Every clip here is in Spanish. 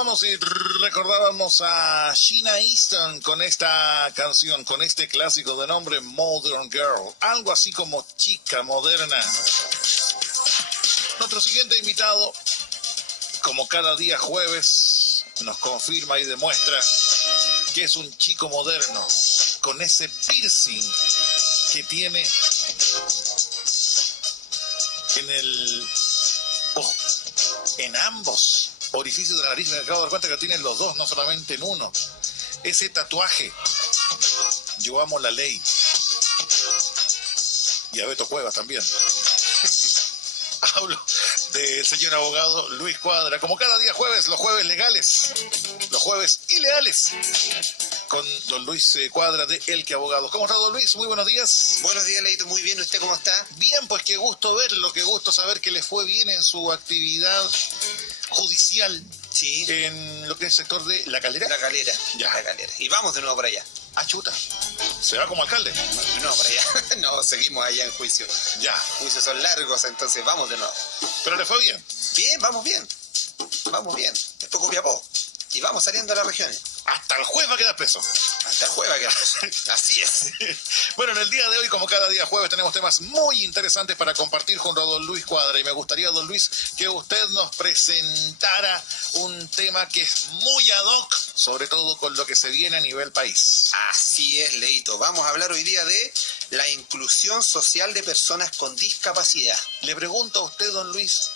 escuchábamos y recordábamos a Sheena Easton con esta canción, con este clásico de nombre Modern Girl, algo así como chica moderna. Nuestro siguiente invitado, como cada día jueves, nos confirma y demuestra que es un chico moderno, con ese piercing que tiene en el ojo, en ambos orificios de la nariz. Me acabo de dar cuenta que tiene los dos, no solamente en uno. Ese tatuaje, yo amo la ley. Y a Beto Cuevas también. Hablo del señor abogado Luis Cuadra, como cada día jueves, los jueves legales, los jueves ilegales, con don Luis Cuadra de El Que Abogados. ¿Cómo está, don Luis? Muy buenos días. Buenos días, Leito. Muy bien. ¿Usted cómo está? Bien, pues qué gusto verlo, qué gusto saber que le fue bien en su actividad judicial. Sí. En lo que es el sector de La Calera. La Calera. Ya. La Calera. Y vamos de nuevo para allá. Ah, chuta. ¿Se va como alcalde? No, para allá. No, seguimos allá en juicio. Ya. Juicios son largos, entonces vamos de nuevo. Pero le fue bien. Bien, vamos bien. Vamos bien. Después Copiapó. Y vamos saliendo a las regiones. Hasta el juez va a quedar preso. Hasta el jueves que así es. Bueno, en el día de hoy, como cada día jueves, tenemos temas muy interesantes para compartir junto a don Luis Cuadra. Y me gustaría, don Luis, que usted nos presentara un tema que es muy ad hoc, sobre todo con lo que se viene a nivel país. Así es, Leito. Vamos a hablar hoy día de la inclusión social de personas con discapacidad. Le pregunto a usted, don Luis,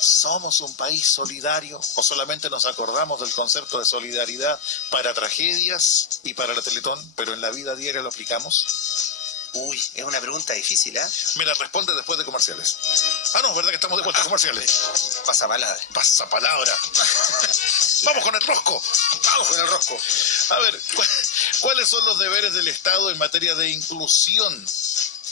¿somos un país solidario o solamente nos acordamos del concepto de solidaridad para tragedias y para la Teletón, pero en la vida diaria lo aplicamos? Uy, es una pregunta difícil, ¿eh? Me la responde después de comerciales. Ah, no, ¿verdad que estamos de vuelta a comerciales? Pasa palabra. Pasa palabra. Vamos con el rosco. Vamos con el rosco. A ver, ¿cuáles son los deberes del Estado en materia de inclusión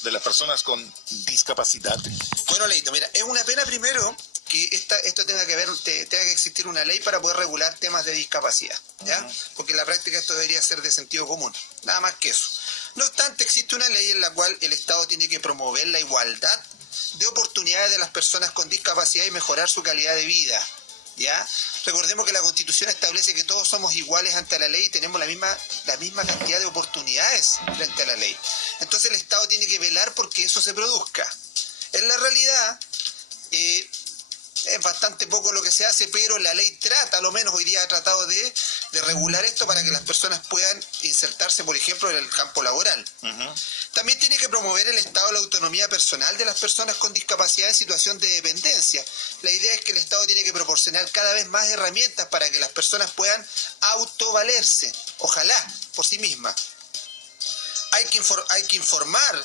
de las personas con discapacidad? Bueno, Leito, mira, es una pena primero que esto tenga que existir una ley para poder regular temas de discapacidad, ¿ya? Porque en la práctica esto debería ser de sentido común, nada más que eso. No obstante, existe una ley en la cual el Estado tiene que promover la igualdad de oportunidades de las personas con discapacidad y mejorar su calidad de vida, ¿ya? Recordemos que la Constitución establece que todos somos iguales ante la ley y tenemos la misma cantidad de oportunidades frente a la ley. Entonces el Estado tiene que velar porque eso se produzca. En la realidad, es bastante poco lo que se hace, pero la ley trata, a lo menos hoy día ha tratado de regular esto para que las personas puedan insertarse, por ejemplo, en el campo laboral. También tiene que promover el Estado la autonomía personal de las personas con discapacidad en situación de dependencia. La idea es que el Estado tiene que proporcionar cada vez más herramientas para que las personas puedan autovalerse, ojalá, por sí mismas. Hay que informar,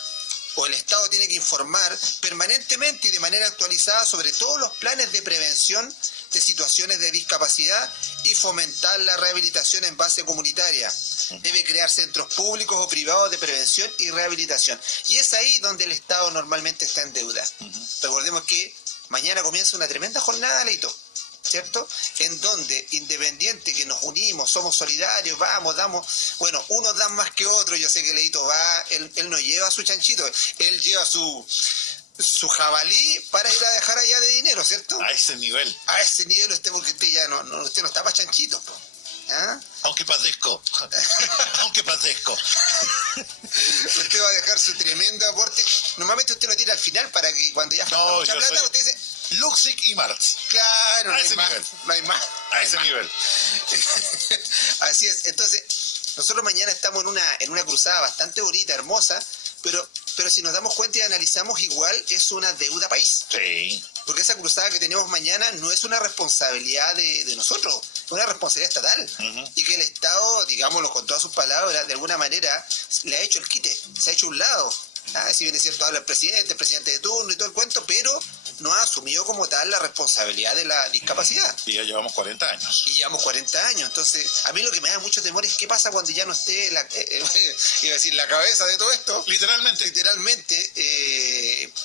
o el Estado tiene que informar permanentemente y de manera actualizada sobre todos los planes de prevención de situaciones de discapacidad y fomentar la rehabilitación en base comunitaria. Debe crear centros públicos o privados de prevención y rehabilitación. Y es ahí donde el Estado normalmente está en deuda. Recordemos que mañana comienza una tremenda jornada, Leito, ¿cierto? En donde, independiente que nos unimos, somos solidarios, vamos, damos, bueno, unos dan más que otros. Yo sé que Leito va, él no lleva su chanchito, él lleva su jabalí para ir a dejar allá de dinero, ¿cierto? A ese nivel. A ese nivel porque usted ya usted no está para chanchitos, ¿ah? Aunque padezco. Aunque padezco. Usted va a dejar su tremendo aporte. Normalmente usted lo tira al final para que cuando ya falta mucha plata, usted dice Luxic y Marx. Claro, a ese nivel. No hay más. A ese nivel. Así es. Entonces, nosotros mañana estamos en una cruzada bastante bonita, hermosa, pero si nos damos cuenta y analizamos, igual es una deuda país. Sí. Porque esa cruzada que tenemos mañana no es una responsabilidad de nosotros, es una responsabilidad estatal. Y que el Estado, digámoslo con todas sus palabras, de alguna manera le ha hecho el quite, se ha hecho un lado. Si bien es cierto, habla el presidente de turno y todo el cuento, pero no ha asumido como tal la responsabilidad de la discapacidad. Y ya llevamos 40 años. Y llevamos 40 años. Entonces, a mí lo que me da mucho temor es qué pasa cuando ya no esté iba a decir, la cabeza de todo esto. Literalmente.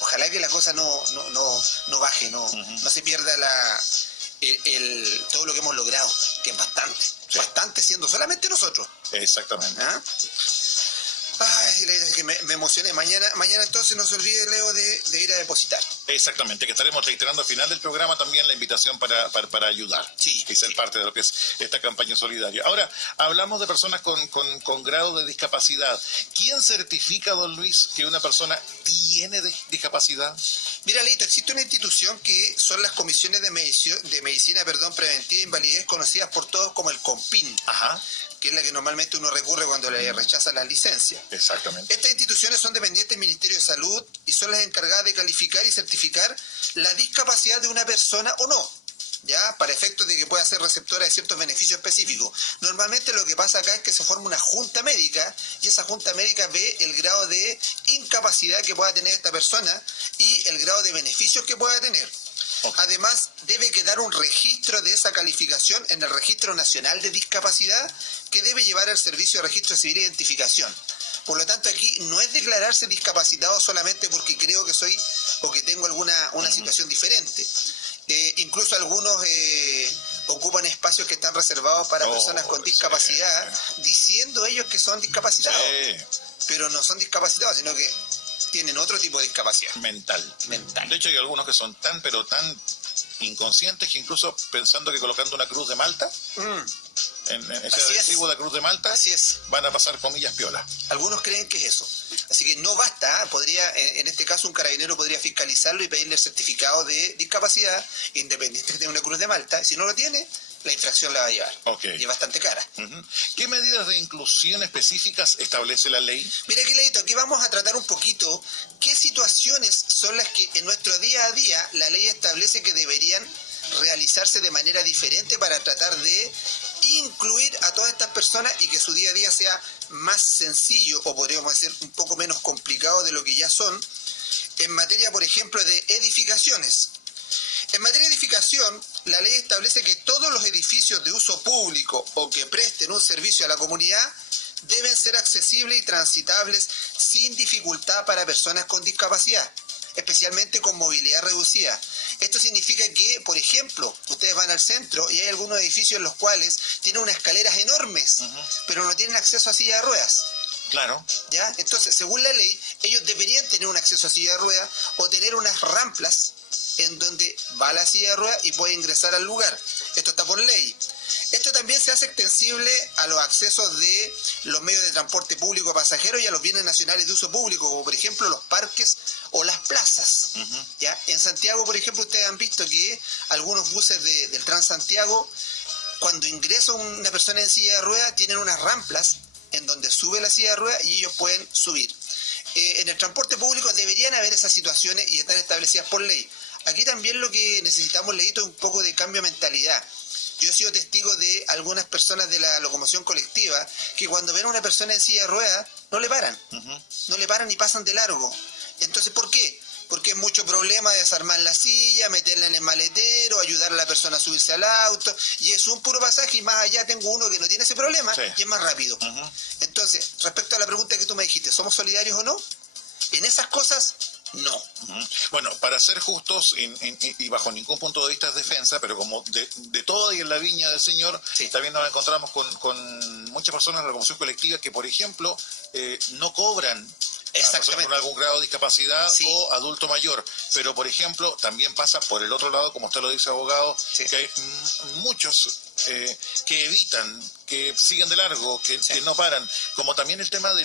Ojalá que la cosa no baje, no se pierda todo lo que hemos logrado, que es bastante. Sí. Bastante siendo solamente nosotros. Exactamente. Gracias, Leo, es que me emocioné. Mañana entonces no se olvide, Leo, de ir a depositar. Exactamente, que estaremos reiterando al final del programa también la invitación para ayudar. Sí, y ser parte de lo que es esta campaña solidaria. Ahora, hablamos de personas con grado de discapacidad. ¿Quién certifica, don Luis, que una persona tiene discapacidad? Mira, Leito, existe una institución que son las comisiones de medicina preventiva e invalidez, conocidas por todos como el COMPIN. Ajá. Que es la que normalmente uno recurre cuando le rechazan las licencias. Exactamente. Estas instituciones son dependientes del Ministerio de Salud y son las encargadas de calificar y certificar la discapacidad de una persona o no, ya, para efectos de que pueda ser receptora de ciertos beneficios específicos. Normalmente lo que pasa acá es que se forma una junta médica y esa junta médica ve el grado de incapacidad que pueda tener esta persona y el grado de beneficios que pueda tener. Además, debe quedar un registro de esa calificación en el Registro Nacional de Discapacidad que debe llevar al Servicio de Registro Civil e Identificación. Por lo tanto, aquí no es declararse discapacitado solamente porque creo que soy o que tengo una situación diferente. Incluso algunos ocupan espacios que están reservados para personas con discapacidad, diciendo ellos que son discapacitados, pero no son discapacitados, sino que tienen otro tipo de discapacidad. Mental. Mental. De hecho, hay algunos que son tan inconscientes que incluso pensando que colocando una cruz de Malta, en ese adhesivo de cruz de Malta, así es, van a pasar comillas piola. Algunos creen que es eso. Así que no basta, en este caso un carabinero podría fiscalizarlo y pedirle el certificado de discapacidad, independiente de tener una cruz de Malta, y si no lo tiene, la infracción la va a llevar. Okay. Y es bastante cara. ¿Qué medidas de inclusión específicas establece la ley? Mira, Leito, aquí vamos a tratar un poquito qué situaciones son las que en nuestro día a día la ley establece que deberían realizarse de manera diferente para tratar de incluir a todas estas personas y que su día a día sea más sencillo, o podríamos decir un poco menos complicado de lo que ya son, en materia, por ejemplo, de edificaciones. En materia de edificación, la ley establece que todos los edificios de uso público o que presten un servicio a la comunidad deben ser accesibles y transitables sin dificultad para personas con discapacidad, especialmente con movilidad reducida. Esto significa que, por ejemplo, ustedes van al centro y hay algunos edificios en los cuales tienen unas escaleras enormes, pero no tienen acceso a silla de ruedas. Claro. ¿Ya? Entonces, según la ley, ellos deberían tener un acceso a silla de ruedas o tener unas rampas en donde va la silla de ruedas y puede ingresar al lugar. Esto está por ley. Esto también se hace extensible a los accesos de los medios de transporte público de pasajeros y a los bienes nacionales de uso público, como por ejemplo los parques o las plazas. ¿Ya? En Santiago, por ejemplo, ustedes han visto que algunos buses del Transantiago, cuando ingresa una persona en silla de ruedas, tienen unas rampas en donde sube la silla de ruedas y ellos pueden subir. En el transporte público deberían haber esas situaciones y están establecidas por ley. Aquí también lo que necesitamos, Leito, es un poco de cambio de mentalidad. Yo he sido testigo de algunas personas de la locomoción colectiva que cuando ven a una persona en silla de ruedas no le paran. No le paran y pasan de largo. Entonces, ¿por qué? Porque es mucho problema desarmar la silla, meterla en el maletero, ayudar a la persona a subirse al auto, y es un puro pasaje, y más allá tengo uno que no tiene ese problema, y es más rápido. Entonces, respecto a la pregunta que tú me dijiste, ¿somos solidarios o no? En esas cosas, no. Bueno, para ser justos y bajo ningún punto de vista es defensa, pero como de todo y en la viña del Señor, también nos encontramos con muchas personas en la locomoción colectiva que, por ejemplo, no cobran Exactamente. con algún grado de discapacidad o adulto mayor. Pero, por ejemplo, también pasa por el otro lado, como usted lo dice, abogado, que hay muchos que evitan, que siguen de largo, que no paran. Como también el tema de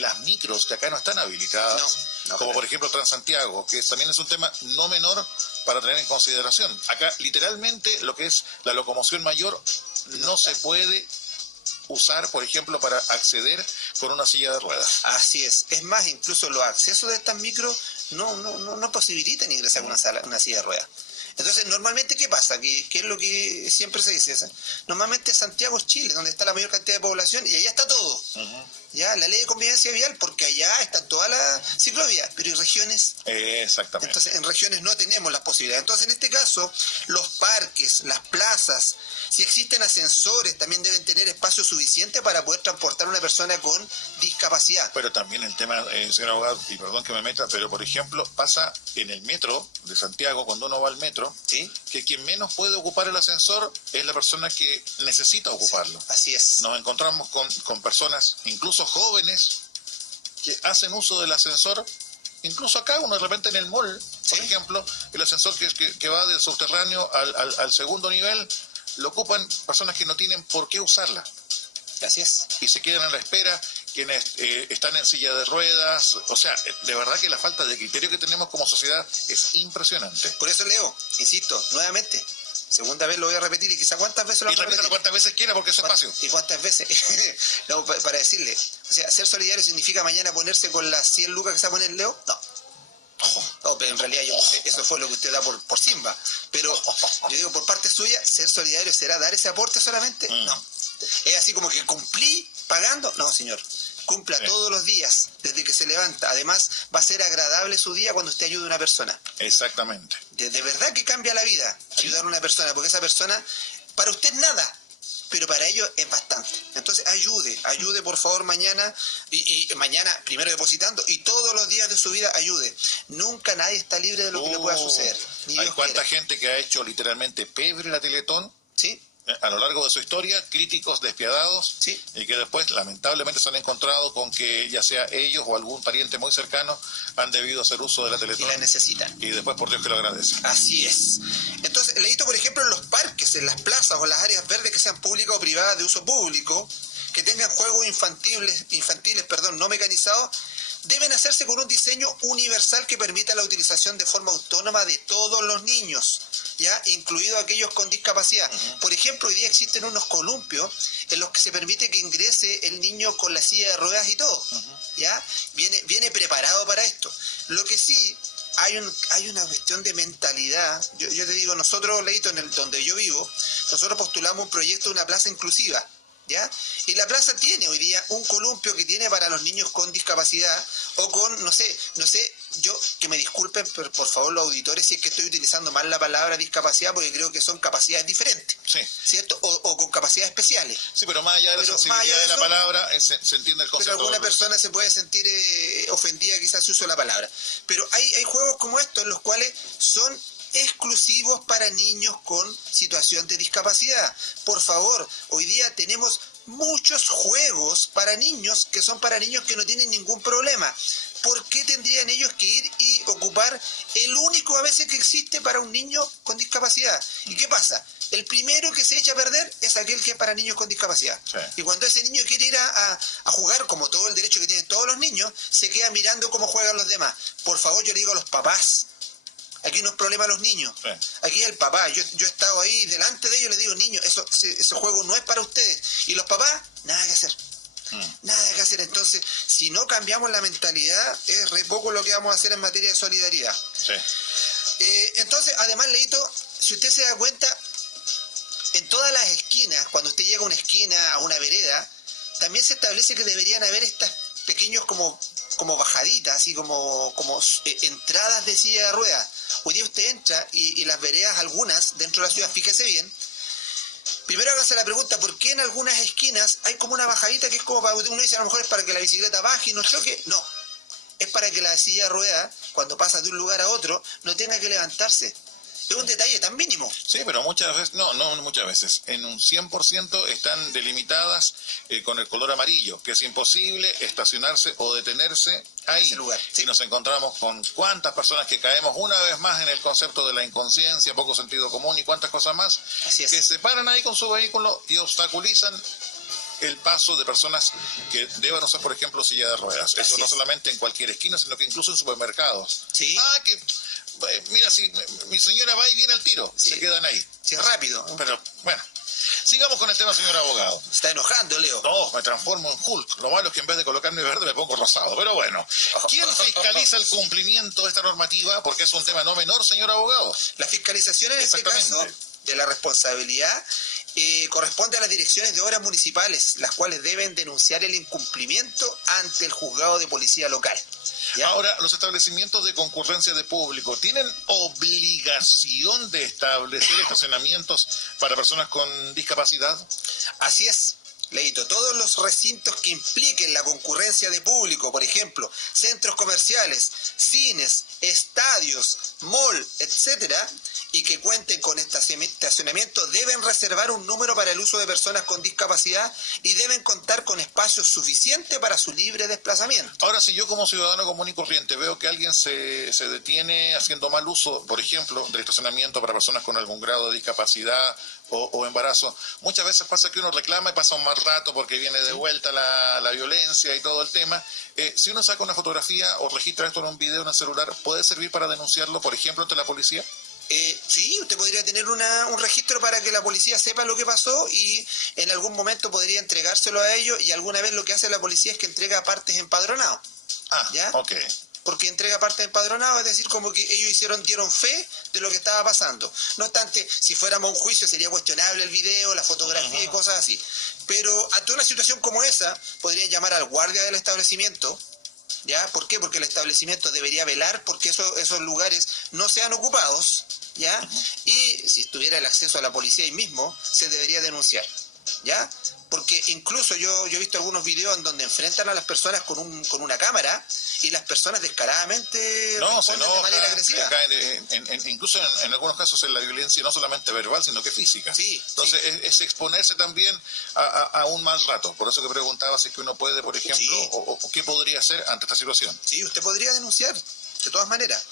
las micros, que acá no están habilitadas. Como por ejemplo Transantiago, que también es un tema no menor para tener en consideración. Acá, literalmente, lo que es la locomoción mayor no se puede usar, por ejemplo, para acceder con una silla de ruedas. Así es. Es más, incluso los accesos de estas micros no posibilitan ingresar a una silla de ruedas. Entonces, normalmente, ¿qué pasa? ¿Qué es lo que siempre se dice? Normalmente Santiago es Chile, donde está la mayor cantidad de población, y allá está todo. Ya, la ley de convivencia vial, porque allá están todas las ciclovías, pero ¿y regiones? Exactamente. Entonces, en regiones no tenemos las posibilidades. Entonces, en este caso, los parques, las plazas, si existen ascensores, también deben tener espacio suficiente para poder transportar a una persona con discapacidad. Pero también el tema, señor abogado, y perdón que me meta, pero por ejemplo, pasa en el metro de Santiago, cuando uno va al metro, metro, ¿Sí? que quien menos puede ocupar el ascensor es la persona que necesita ocuparlo. Sí, así es. Nos encontramos con personas, incluso jóvenes, que hacen uso del ascensor. Incluso acá, uno de repente en el mall, ¿Sí? por ejemplo, el ascensor que va del subterráneo al segundo nivel, lo ocupan personas que no tienen por qué usarla. Así es. Y se quedan a la espera, quienes están en silla de ruedas. O sea, de verdad que la falta de criterio que tenemos como sociedad es impresionante. Por eso, Leo, insisto, nuevamente, segunda vez lo voy a repetir y quizá cuántas veces lo Y voy a repítalo repetir. cuantas veces quiera porque es espacio. ¿Y cuántas veces? No, para decirle, o sea, ser solidario significa mañana ponerse con las 100 lucas que se va a poner Leo. No, pero en realidad eso fue lo que usted da por Simba. Pero yo digo, por parte suya, ser solidario será dar ese aporte solamente. No. Es así como que cumplí pagando. No, señor. Cumpla todos los días, desde que se levanta. Además, va a ser agradable su día cuando usted ayude a una persona. Exactamente. De verdad que cambia la vida ayudar a una persona, porque esa persona, para usted nada, pero para ellos es bastante. Entonces ayude por favor mañana, y mañana primero depositando, y todos los días de su vida ayude. Nunca nadie está libre de lo que le pueda suceder. Ni Hay Dios cuánta quiera. gente que ha hecho literalmente pebre la Teletón. ¿Sí? A lo largo de su historia, críticos despiadados, Sí. y que después lamentablemente se han encontrado con que ya sea ellos o algún pariente muy cercano han debido hacer uso de la Y Teletón, la necesitan. y después por Dios que lo agradecen. Así es. Entonces, leíto por ejemplo en los parques, en las plazas o en las áreas verdes que sean públicas o privadas de uso público, que tengan juegos infantiles, no mecanizados, deben hacerse con un diseño universal que permita la utilización de forma autónoma de todos los niños, ya incluidos aquellos con discapacidad. Por ejemplo, hoy día existen unos columpios en los que se permite que ingrese el niño con la silla de ruedas y todo, ya viene preparado para esto. Lo que sí hay una cuestión de mentalidad. Yo te digo, nosotros, Leito, donde yo vivo, nosotros postulamos un proyecto de una plaza inclusiva, ¿ya? Y la plaza tiene hoy día un columpio que tiene para los niños con discapacidad o con, no sé, yo, que me disculpen, pero por favor los auditores si es que estoy utilizando mal la palabra discapacidad, porque creo que son capacidades diferentes, Sí. ¿cierto? O con capacidades especiales. Sí, pero más allá de la sensibilidad de la palabra, se entiende el concepto. Pero alguna persona se puede sentir ofendida quizás si uso la palabra. Pero hay juegos como estos en los cuales son exclusivos para niños con situación de discapacidad. Por favor, hoy día tenemos muchos juegos para niños que son para niños que no tienen ningún problema. ¿Por qué tendrían ellos que ir y ocupar el único a veces que existe para un niño con discapacidad? ¿Y qué pasa? El primero que se echa a perder es aquel que es para niños con discapacidad. Sí. Y cuando ese niño quiere ir a jugar, como todo el derecho que tienen todos los niños, se queda mirando cómo juegan los demás. Por favor, yo le digo a los papás, aquí no es problema a los niños. Sí. Aquí es el papá. Yo he estado ahí delante de ellos y les digo, niños, ese juego no es para ustedes. Y los papás, nada que hacer. Nada que hacer. Entonces, si no cambiamos la mentalidad, es re poco lo que vamos a hacer en materia de solidaridad. Sí. Entonces, además, Leito, si usted se da cuenta, en todas las esquinas, cuando usted llega a una esquina, a una vereda, también se establece que deberían haber estas pequeños como bajaditas, así como entradas de silla de ruedas. Hoy día usted entra y las veredas, algunas, dentro de la ciudad, fíjese bien, primero hágase la pregunta, ¿por qué en algunas esquinas hay como una bajadita que es como para, uno dice a lo mejor es para que la bicicleta baje y no choque? No, es para que la silla de ruedas, cuando pasa de un lugar a otro, no tenga que levantarse. Es un detalle tan mínimo. Sí, pero muchas veces, no muchas veces, en un 100% están delimitadas con el color amarillo, que es imposible estacionarse o detenerse ahí. ese lugar, sí. Y nos encontramos con cuántas personas que caemos una vez más en el concepto de la inconsciencia, poco sentido común y cuántas cosas más, Así es. que se paran ahí con su vehículo y obstaculizan el paso de personas que deban usar, por ejemplo, silla de ruedas. Eso no solamente en cualquier esquina, sino que incluso en supermercados. Sí. Mira, si mi señora va y viene al tiro, Sí. se quedan ahí. Sí, rápido. Pero, bueno, sigamos con el tema, señor abogado. Se está enojando, Leo. No, me transformo en Hulk. Lo malo es que en vez de colocarme verde me pongo rosado. Pero bueno, ¿quién fiscaliza el cumplimiento de esta normativa? Porque es un tema no menor, señor abogado. La fiscalización en este caso de la responsabilidad corresponde a las direcciones de obras municipales, las cuales deben denunciar el incumplimiento ante el juzgado de policía local. ¿Ya? Ahora, los establecimientos de concurrencia de público tienen obligación de establecer estacionamientos para personas con discapacidad. Así es. Leito, todos los recintos que impliquen la concurrencia de público, por ejemplo, centros comerciales, cines, estadios, mall, etcétera, y que cuenten con estacionamiento, deben reservar un número para el uso de personas con discapacidad y deben contar con espacios suficientes para su libre desplazamiento. Ahora, si yo como ciudadano común y corriente veo que alguien se detiene haciendo mal uso, por ejemplo, del estacionamiento para personas con algún grado de discapacidad o embarazo, muchas veces pasa que uno reclama y pasa un mal rato porque viene de vuelta la violencia y todo el tema. Si uno saca una fotografía o registra esto en un video en el celular, ¿puede servir para denunciarlo, por ejemplo, ante la policía? Sí, usted podría tener un registro para que la policía sepa lo que pasó y en algún momento podría entregárselo a ellos, y alguna vez lo que hace la policía es que entrega partes empadronadas. ¿Ya? Ok. Porque entrega partes empadronadas, es decir, como que ellos dieron fe de lo que estaba pasando. No obstante, si fuéramos a un juicio sería cuestionable el video, la fotografía y cosas así. Pero ante una situación como esa, podrían llamar al guardia del establecimiento. ¿Ya? ¿Por qué? Porque el establecimiento debería velar porque esos lugares no sean ocupados, ¿ya? Y si estuviera el acceso a la policía ahí mismo, se debería denunciar, ¿ya? Porque incluso yo he visto algunos videos en donde enfrentan a las personas con una cámara y las personas descaradamente responden de manera agresiva. Incluso en algunos casos en la violencia no solamente verbal, sino que física. Sí, entonces sí. Es exponerse también a un mal rato. Por eso que preguntaba si es que uno puede, por ejemplo, Sí. o qué podría hacer ante esta situación. Sí, usted podría denunciar, de todas maneras.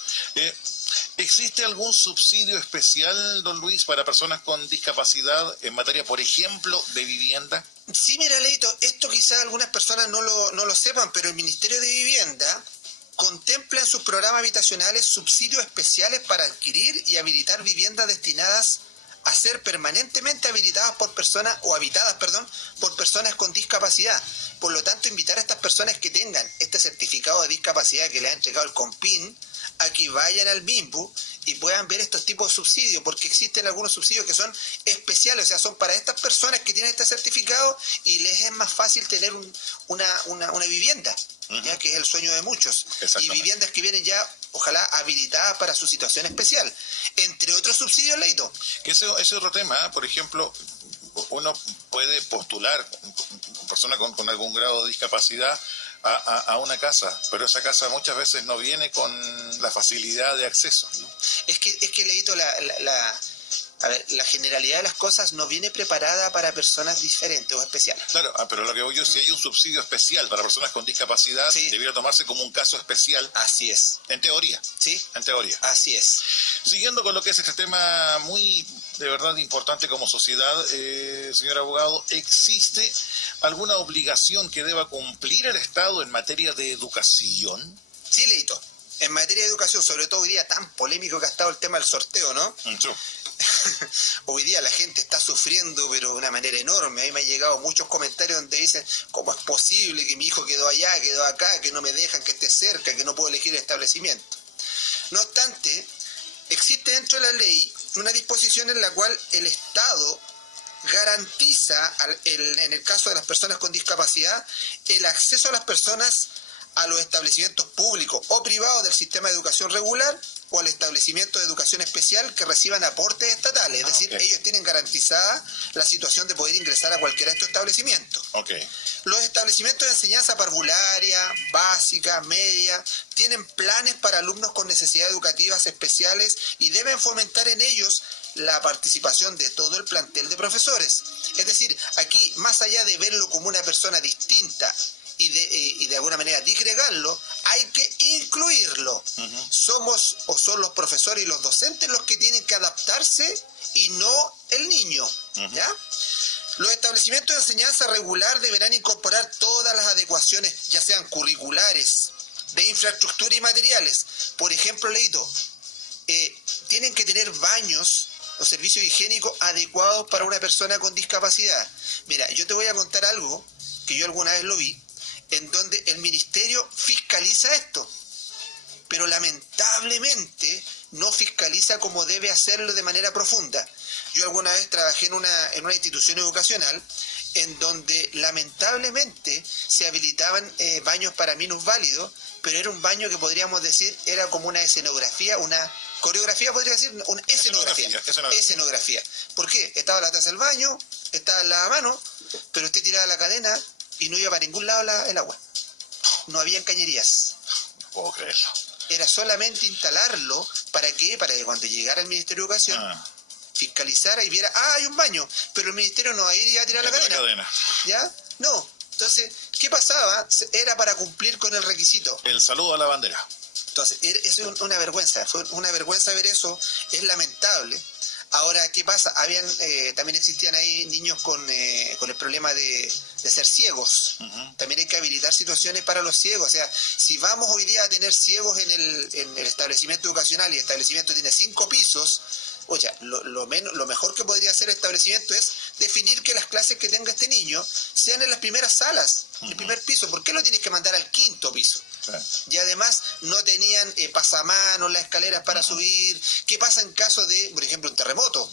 ¿Existe algún subsidio especial, don Luis, para personas con discapacidad en materia, por ejemplo, de vivienda? Sí, mira, Leito, esto quizás algunas personas no lo sepan, pero el Ministerio de Vivienda contempla en sus programas habitacionales subsidios especiales para adquirir y habilitar viviendas destinadas a ser permanentemente habilitadas por personas, o habitadas, perdón, por personas con discapacidad. Por lo tanto, invitar a estas personas que tengan este certificado de discapacidad que les ha entregado el COMPIN a que vayan al MIMBU y puedan ver estos tipos de subsidios, porque existen algunos subsidios que son especiales, o sea, son para estas personas que tienen este certificado y les es más fácil tener una vivienda, ya que es el sueño de muchos, y viviendas que vienen ya, ojalá, habilitadas para su situación especial, entre otros subsidios, Leito. Que ese es otro tema, por ejemplo, uno puede postular, persona con algún grado de discapacidad, a una casa, pero esa casa muchas veces no viene con la facilidad de acceso. Es que Leito, la generalidad de las cosas no viene preparada para personas diferentes o especiales. Claro, pero lo que voy yo, si hay un subsidio especial para personas con discapacidad, sí, debiera tomarse como un caso especial. Así es. En teoría. Sí. En teoría. Así es. Siguiendo con lo que es este tema muy, de verdad, importante como sociedad, señor abogado, ¿existe alguna obligación que deba cumplir el Estado en materia de educación? Sí, Leito. En materia de educación, sobre todo hoy día tan polémico que ha estado el tema del sorteo, ¿no? Sí. Hoy día la gente está sufriendo, pero de una manera enorme. A mí me han llegado muchos comentarios donde dicen: ¿cómo es posible que mi hijo quedó allá, quedó acá, que no me dejan que esté cerca, que no puedo elegir el establecimiento? No obstante, existe dentro de la ley una disposición en la cual el Estado garantiza, en el caso de las personas con discapacidad, el acceso a las personas a los establecimientos públicos o privados del sistema de educación regular o al establecimiento de educación especial que reciban aportes estatales. Es decir, ellos tienen garantizada la situación de poder ingresar a cualquiera de estos establecimientos. Los establecimientos de enseñanza parvularia, básica, media, tienen planes para alumnos con necesidades educativas especiales y deben fomentar en ellos la participación de todo el plantel de profesores. Es decir, aquí, más allá de verlo como una persona distinta y de alguna manera disgregarlo, hay que incluirlo. Somos o son los profesores y los docentes los que tienen que adaptarse y no el niño. ¿Ya? Los establecimientos de enseñanza regular deberán incorporar todas las adecuaciones, ya sean curriculares, de infraestructura y materiales. Por ejemplo, Leito, tienen que tener baños o servicios higiénicos adecuados para una persona con discapacidad. Mira, yo te voy a contar algo que yo alguna vez lo vi, en donde el ministerio fiscaliza esto, pero lamentablemente no fiscaliza como debe hacerlo de manera profunda. Yo alguna vez trabajé en una institución educacional en donde lamentablemente se habilitaban baños para minusválidos, pero era un baño que podríamos decir era como una escenografía, una coreografía, podría decir, una escenografía. ¿Por qué? Estaba la taza del baño, estaba la mano, pero usted tiraba la cadena y no iba para ningún lado el agua. No habían cañerías. No puedo creerlo. Era solamente instalarlo, ¿para qué? Para que cuando llegara el Ministerio de Educación fiscalizara y viera, hay un baño, pero el Ministerio no va a ir y va a tirar la cadena. ¿Ya? No. Entonces, ¿qué pasaba? Era para cumplir con el requisito. El saludo a la bandera. Entonces, eso es una vergüenza. Fue una vergüenza ver eso. Es lamentable. Ahora, ¿qué pasa? También existían ahí niños con el problema de ser ciegos. También hay que habilitar situaciones para los ciegos. O sea, si vamos hoy día a tener ciegos en el establecimiento educacional y el establecimiento tiene 5 pisos, oye, lo mejor que podría hacer el establecimiento es definir que las clases que tenga este niño sean en las primeras salas, el primer piso. ¿Por qué lo tienes que mandar al 5.º piso? Y además no tenían pasamanos, las escaleras para subir. ¿Qué pasa en caso de, por ejemplo, un terremoto?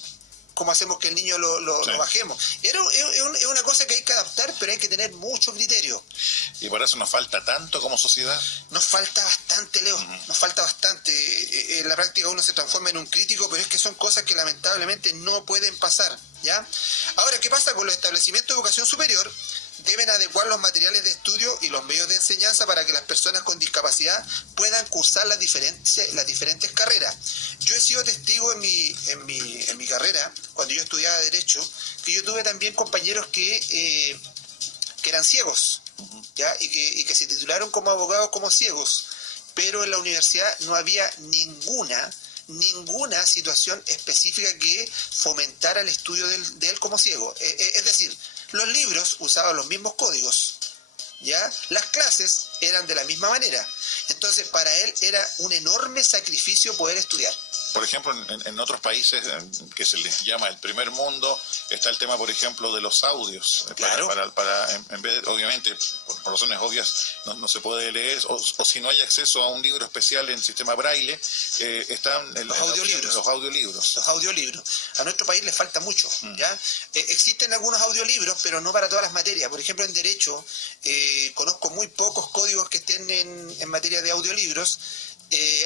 ¿Cómo hacemos que el niño lo bajemos? Es una cosa que hay que adaptar, pero hay que tener mucho criterio. ¿Y por eso nos falta tanto como sociedad? Nos falta bastante, Leo, nos falta bastante. En la práctica uno se transforma en un crítico, pero es que son cosas que lamentablemente no pueden pasar, ¿ya? Ahora, ¿qué pasa con los establecimientos de educación superior? Deben adecuar los materiales de estudio y los medios de enseñanza para que las personas con discapacidad puedan cursar las diferentes carreras. Yo he sido testigo en mi carrera, cuando yo estudiaba Derecho, que yo tuve también compañeros que eran ciegos, ¿ya? Y que se titularon como abogados como ciegos, pero en la universidad no había ninguna situación específica que fomentara el estudio de él como ciego. Es decir, los libros usaban los mismos códigos, ¿ya? Las clases eran de la misma manera. Entonces, para él era un enorme sacrificio poder estudiar. Por ejemplo, en otros países que se les llama el primer mundo, está el tema, por ejemplo, de los audios. Claro. En vez de, obviamente, por razones obvias, no se puede leer, o si no hay acceso a un libro especial en sistema braille, están los audiolibros. Los audiolibros. A nuestro país le falta mucho, ¿ya? Existen algunos audiolibros, pero no para todas las materias. Por ejemplo, en Derecho, conozco muy pocos códigos que estén en materia de audiolibros.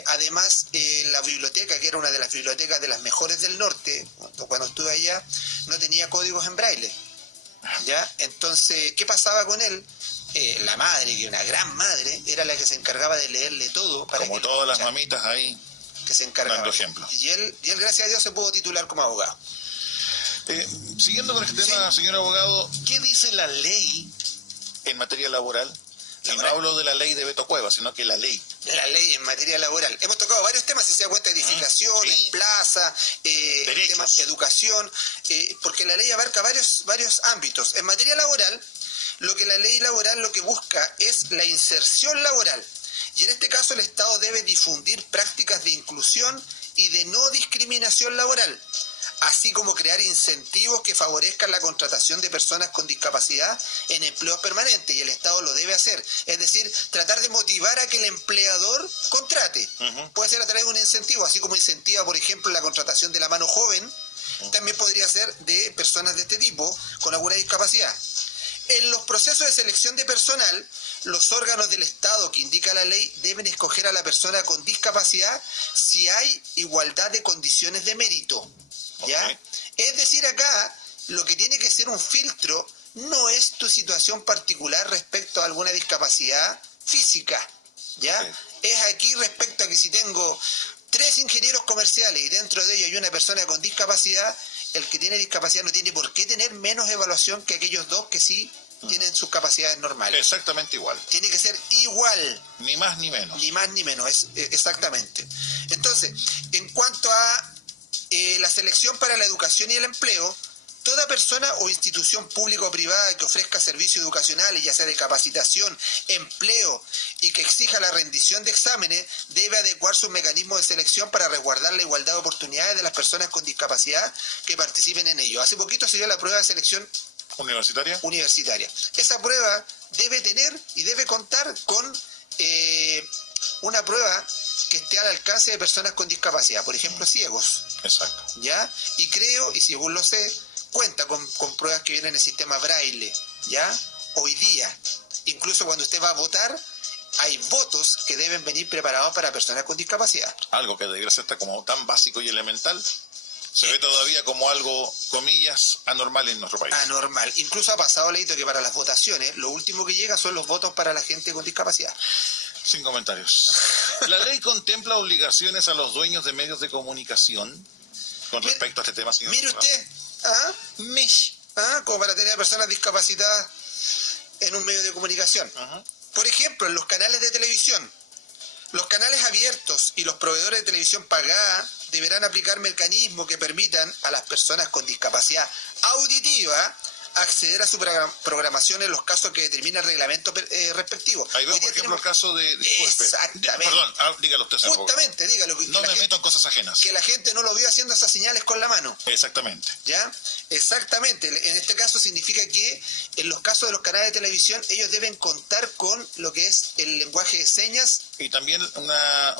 Además, la biblioteca, que era una de las bibliotecas de las mejores del norte, cuando estuve allá, no tenía códigos en braille, ¿ya? Entonces, ¿qué pasaba con él? La madre, que una gran madre, era la que se encargaba de leerle todo. Como todas las mamitas ahí, que se encargaban. dando ejemplo. Y él, gracias a Dios, se pudo titular como abogado. Siguiendo con este tema, señor abogado, ¿qué dice la ley en materia laboral? Y no hablo de la ley de Beto Cuevas, sino que la ley. La ley en materia laboral. Hemos tocado varios temas, si se da cuenta, edificaciones, plaza, temas, educación, porque la ley abarca varios ámbitos. En materia laboral, lo que la ley laboral lo que busca es la inserción laboral. Y en este caso el Estado debe difundir prácticas de inclusión y de no discriminación laboral, así como crear incentivos que favorezcan la contratación de personas con discapacidad en empleos permanentes, y el Estado lo debe hacer. Es decir, tratar de motivar a que el empleador contrate. Puede ser a través de un incentivo, así como incentiva, por ejemplo, la contratación de la mano joven, también podría ser de personas de este tipo con alguna discapacidad. En los procesos de selección de personal, los órganos del Estado que indica la ley deben escoger a la persona con discapacidad si hay igualdad de condiciones de mérito, ¿ya? Okay. Es decir, acá lo que tiene que ser un filtro no es tu situación particular respecto a alguna discapacidad física, ¿ya? Okay. Es aquí respecto a que si tengo 3 ingenieros comerciales y dentro de ellos hay una persona con discapacidad, el que tiene discapacidad no tiene por qué tener menos evaluación que aquellos 2 que sí tienen sus capacidades normales. Exactamente igual. Tiene que ser igual. Ni más ni menos. Ni más ni menos, exactamente. Entonces, en cuanto a la selección para la educación y el empleo, toda persona o institución pública o privada que ofrezca servicios educacionales, ya sea de capacitación, empleo y que exija la rendición de exámenes, debe adecuar sus mecanismos de selección para resguardar la igualdad de oportunidades de las personas con discapacidad que participen en ello. Hace poquito se dio la prueba de selección universitaria. Esa prueba debe tener y debe contar con una prueba que esté al alcance de personas con discapacidad, por ejemplo, ciegos. Exacto. ¿Ya? Y creo, y según lo sé, cuenta con pruebas que vienen en el sistema Braille, ¿ya? Hoy día, incluso cuando usted va a votar, hay votos que deben venir preparados para personas con discapacidad. Algo que debería ser como tan básico y elemental, se ve todavía como algo, comillas, anormal en nuestro país. Anormal. Incluso ha pasado, Leito, que para las votaciones, lo último que llega son los votos para la gente con discapacidad. Sin comentarios. La ley contempla obligaciones a los dueños de medios de comunicación con respecto a este tema, señor. Mire usted, como para tener personas discapacitadas en un medio de comunicación. Por ejemplo, en los canales de televisión, los canales abiertos y los proveedores de televisión pagada deberán aplicar mecanismos que permitan a las personas con discapacidad auditiva acceder a su programación en los casos que determina el reglamento respectivo. Ahí veo, por ejemplo, el caso de... Disculpe. Exactamente. Perdón, dígalo usted. Justamente, dígalo. No me meto en cosas ajenas. Que la gente no lo vio haciendo esas señales con la mano. Exactamente. ¿Ya? Exactamente. En este caso significa que en los casos de los canales de televisión ellos deben contar con lo que es el lenguaje de señas. Y también una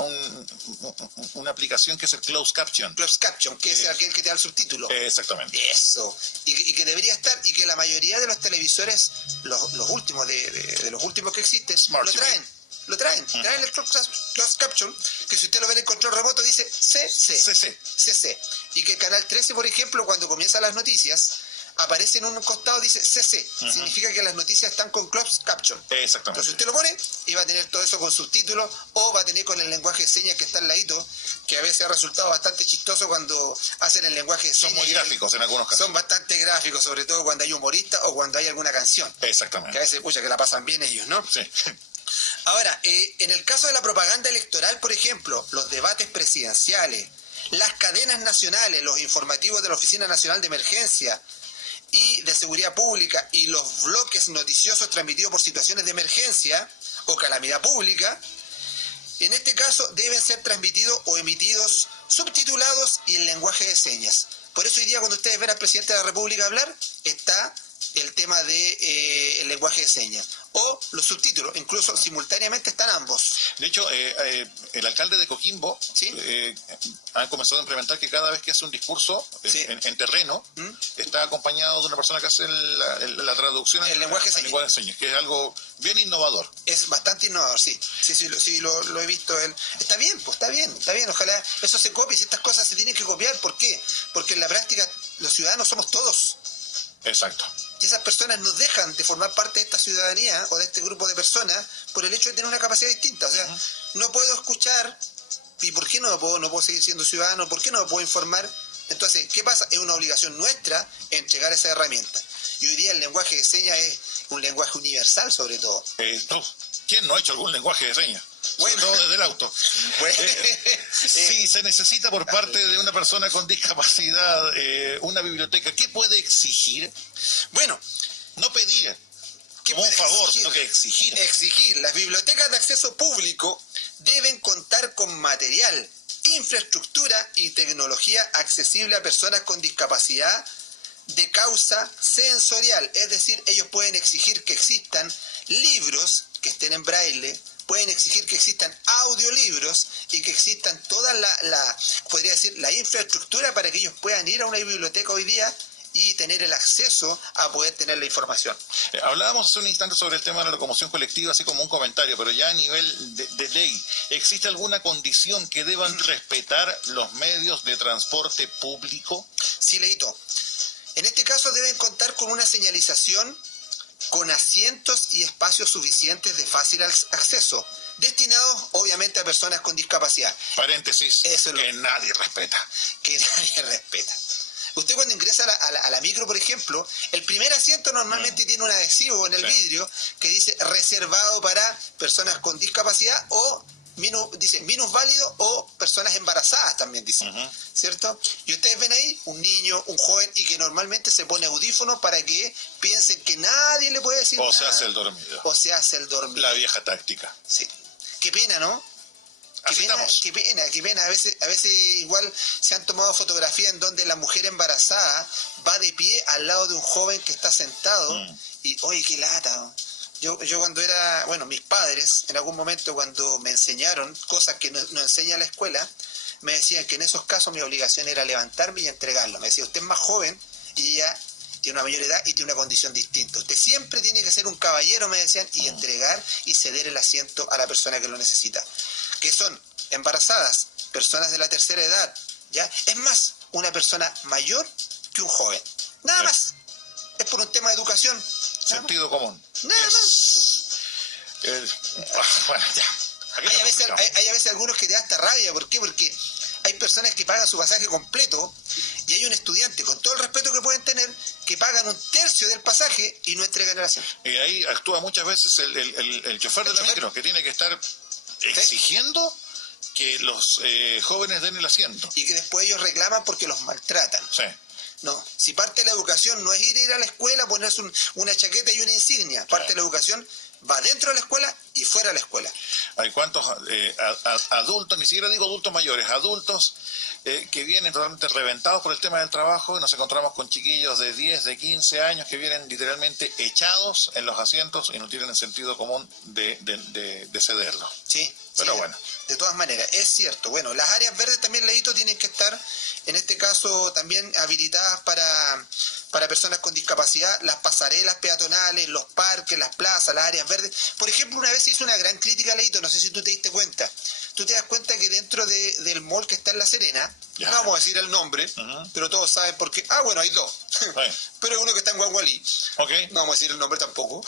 aplicación que es el Closed Caption. Closed Caption, que es aquel que te da el subtítulo. Exactamente. Eso. Y que debería estar, y que la mayoría de los televisores, los últimos de los últimos que existen, Smart lo traen. Traen el Closed Caption, que si usted lo ve en el control remoto dice CC. Y que el canal 13, por ejemplo, cuando comienzan las noticias, aparece en un costado, dice CC. Significa que las noticias están con Closed Caption. Exactamente. Entonces usted lo pone y va a tener todo eso con subtítulos, o va a tener con el lenguaje de señas que está al ladito, que a veces ha resultado bastante chistoso cuando hacen el lenguaje de señas. Son muy gráficos en algunos casos. Son bastante gráficos, sobre todo cuando hay humorista o cuando hay alguna canción. Exactamente. Que a veces, que la pasan bien ellos, ¿no? Sí. Ahora, en el caso de la propaganda electoral, por ejemplo, los debates presidenciales, las cadenas nacionales, los informativos de la Oficina Nacional de Emergencia y de Seguridad Pública y los bloques noticiosos transmitidos por situaciones de emergencia o calamidad pública, en este caso deben ser transmitidos o emitidos subtitulados y en lenguaje de señas. Por eso hoy día cuando ustedes ven al presidente de la República hablar, está el tema de el lenguaje de señas o los subtítulos, incluso simultáneamente están ambos. De hecho, el alcalde de Coquimbo ha comenzado a implementar que cada vez que hace un discurso en terreno, está acompañado de una persona que hace la traducción en lenguaje de señas, que es algo bien innovador. Es bastante innovador, sí, lo he visto. Está bien, ojalá eso se copie. Si estas cosas se tienen que copiar, ¿por qué? Porque en la práctica los ciudadanos somos todos. Exacto. Y esas personas nos dejan de formar parte de esta ciudadanía o de este grupo de personas por el hecho de tener una capacidad distinta. O sea, no puedo escuchar, ¿y por qué no puedo seguir siendo ciudadano? ¿Por qué no me puedo informar? Entonces, ¿qué pasa? Es una obligación nuestra entregar esa herramienta. Y hoy día el lenguaje de señas es un lenguaje universal, sobre todo. ¿Quién no ha hecho algún lenguaje de señas? Bueno. Sobre todo desde el auto. Si se necesita por parte de una persona con discapacidad una biblioteca, ¿qué puede exigir? Bueno, no pedir como un favor, sino que exigir. Exigir. Las bibliotecas de acceso público deben contar con material, infraestructura y tecnología accesible a personas con discapacidad de causa sensorial. Es decir, ellos pueden exigir que existan libros que estén en braille, pueden exigir que existan audiolibros y que existan toda podría decir, la infraestructura para que ellos puedan ir a una biblioteca hoy día y tener el acceso a poder tener la información. Hablábamos hace un instante sobre el tema de la locomoción colectiva, así como un comentario, pero ya a nivel de ley, ¿existe alguna condición que deban respetar los medios de transporte público? Sí, Leito. En este caso deben contar con una señalización con asientos y espacios suficientes de fácil acceso, destinados obviamente a personas con discapacidad. Paréntesis, que nadie respeta. Que nadie respeta. Usted cuando ingresa a la micro, por ejemplo, el primer asiento normalmente tiene un adhesivo en el vidrio que dice reservado para personas con discapacidad o dice minusválido o personas embarazadas también dice, ¿cierto? Y ustedes ven ahí un niño, un joven y que normalmente se pone audífonos para que piensen que nadie le puede decir nada. O se hace el dormido. O se hace el dormido. La vieja táctica. Sí. Qué pena, ¿no? Qué pena. A veces igual se han tomado fotografías en donde la mujer embarazada va de pie al lado de un joven que está sentado y, oye, qué lata. Yo cuando era, mis padres, en algún momento cuando me enseñaron cosas que nos enseña la escuela, me decían que en esos casos mi obligación era levantarme y entregarlo. Me decía, usted es más joven y ella tiene una mayor edad y tiene una condición distinta. Usted siempre tiene que ser un caballero, me decían, y entregar y ceder el asiento a la persona que lo necesita. Que son embarazadas, personas de la tercera edad, ¿ya? Es más, una persona mayor que un joven. Nada más. Es por un tema de educación. Sentido común. Nada más. Bueno, ya. Hay a veces algunos que te da hasta rabia. ¿Por qué? Porque hay personas que pagan su pasaje completo y hay un estudiante, con todo el respeto que pueden tener, que pagan un tercio del pasaje y no entregan el asiento. Y ahí actúa muchas veces el chofer de la micro, que tiene que estar exigiendo que los jóvenes den el asiento. Y que después ellos reclaman porque los maltratan. Sí. No, si parte de la educación no es ir a la escuela, ponerse una chaqueta y una insignia. Parte de la educación va dentro de la escuela y fuera de la escuela. Hay cuantos adultos, ni siquiera digo adultos mayores, adultos que vienen totalmente reventados por el tema del trabajo, y nos encontramos con chiquillos de 10, de 15 años que vienen literalmente echados en los asientos y no tienen el sentido común de cederlo. Sí. Pero sí, bueno. De todas maneras, es cierto. Bueno, las áreas verdes también, Leito, tienen que estar, en este caso, también habilitadas para personas con discapacidad, las pasarelas peatonales, los parques, las plazas, las áreas verdes. Por ejemplo, una vez se hizo una gran crítica, Leito, no sé si tú te diste cuenta. Tú te das cuenta que dentro del mall que está en La Serena, no vamos a decir el nombre, pero todos saben por qué. Ah, bueno, hay dos. Pero hay uno que está en Guagualí. Okay. No vamos a decir el nombre tampoco.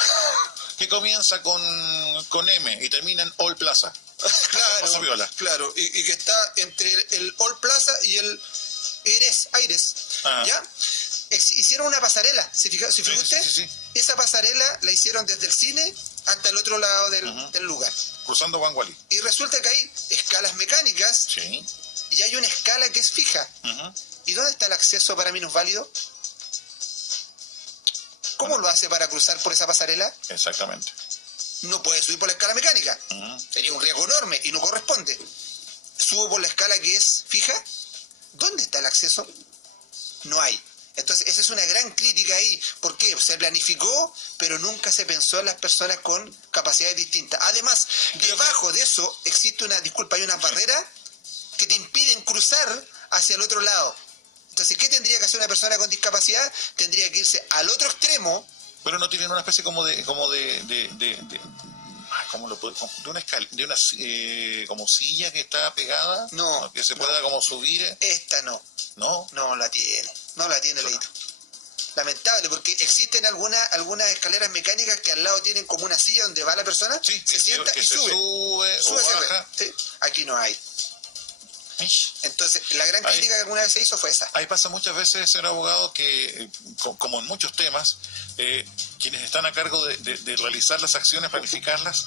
Que comienza con M y termina en All Plaza. Claro, y que está entre el All Plaza y el Aires, ¿ya? Hicieron una pasarela, ¿se fijó usted? Sí. Esa pasarela la hicieron desde el cine hasta el otro lado del lugar. Cruzando Guangualí. Y resulta que hay escalas mecánicas y hay una escala que es fija. ¿Y dónde está el acceso para minusválidos? ¿Cómo lo hace para cruzar por esa pasarela? Exactamente. No puede subir por la escala mecánica. Sería un riesgo enorme y no corresponde. Subo por la escala que es fija. ¿Dónde está el acceso? No hay. Entonces, esa es una gran crítica ahí. ¿Por qué? Se planificó, pero nunca se pensó en las personas con capacidades distintas. Además, debajo de eso existe hay unas barreras que te impiden cruzar hacia el otro lado. Entonces, ¿qué tendría que hacer una persona con discapacidad? Tendría que irse al otro extremo. Pero no tienen una especie como de una como silla que está pegada. No. Que se pueda como subir. Esta no. ¿No? No la tiene. No la tiene, Leito. Lamentable, porque existen algunas escaleras mecánicas que al lado tienen como una silla donde va la persona, se sienta y sube. Sube o baja. Sí. Aquí no hay. Entonces, la gran crítica que alguna vez se hizo fue esa. Ahí pasa muchas veces, señor abogado, que como en muchos temas, quienes están a cargo de realizar las acciones, planificarlas,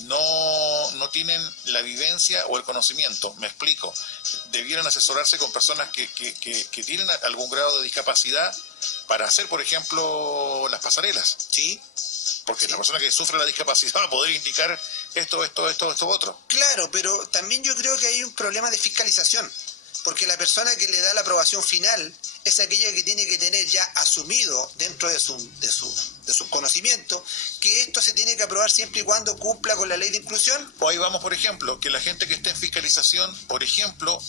no tienen la vivencia o el conocimiento. Me explico. Debieran asesorarse con personas que tienen algún grado de discapacidad para hacer, por ejemplo, las pasarelas. Sí. Porque la persona que sufre la discapacidad va a poder indicar esto, otro. Claro, pero también yo creo que hay un problema de fiscalización, porque la persona que le da la aprobación final es aquella que tiene que tener ya asumido dentro de su conocimiento que esto se tiene que aprobar siempre y cuando cumpla con la ley de inclusión. O ahí vamos, por ejemplo, que la gente que esté en fiscalización, por ejemplo,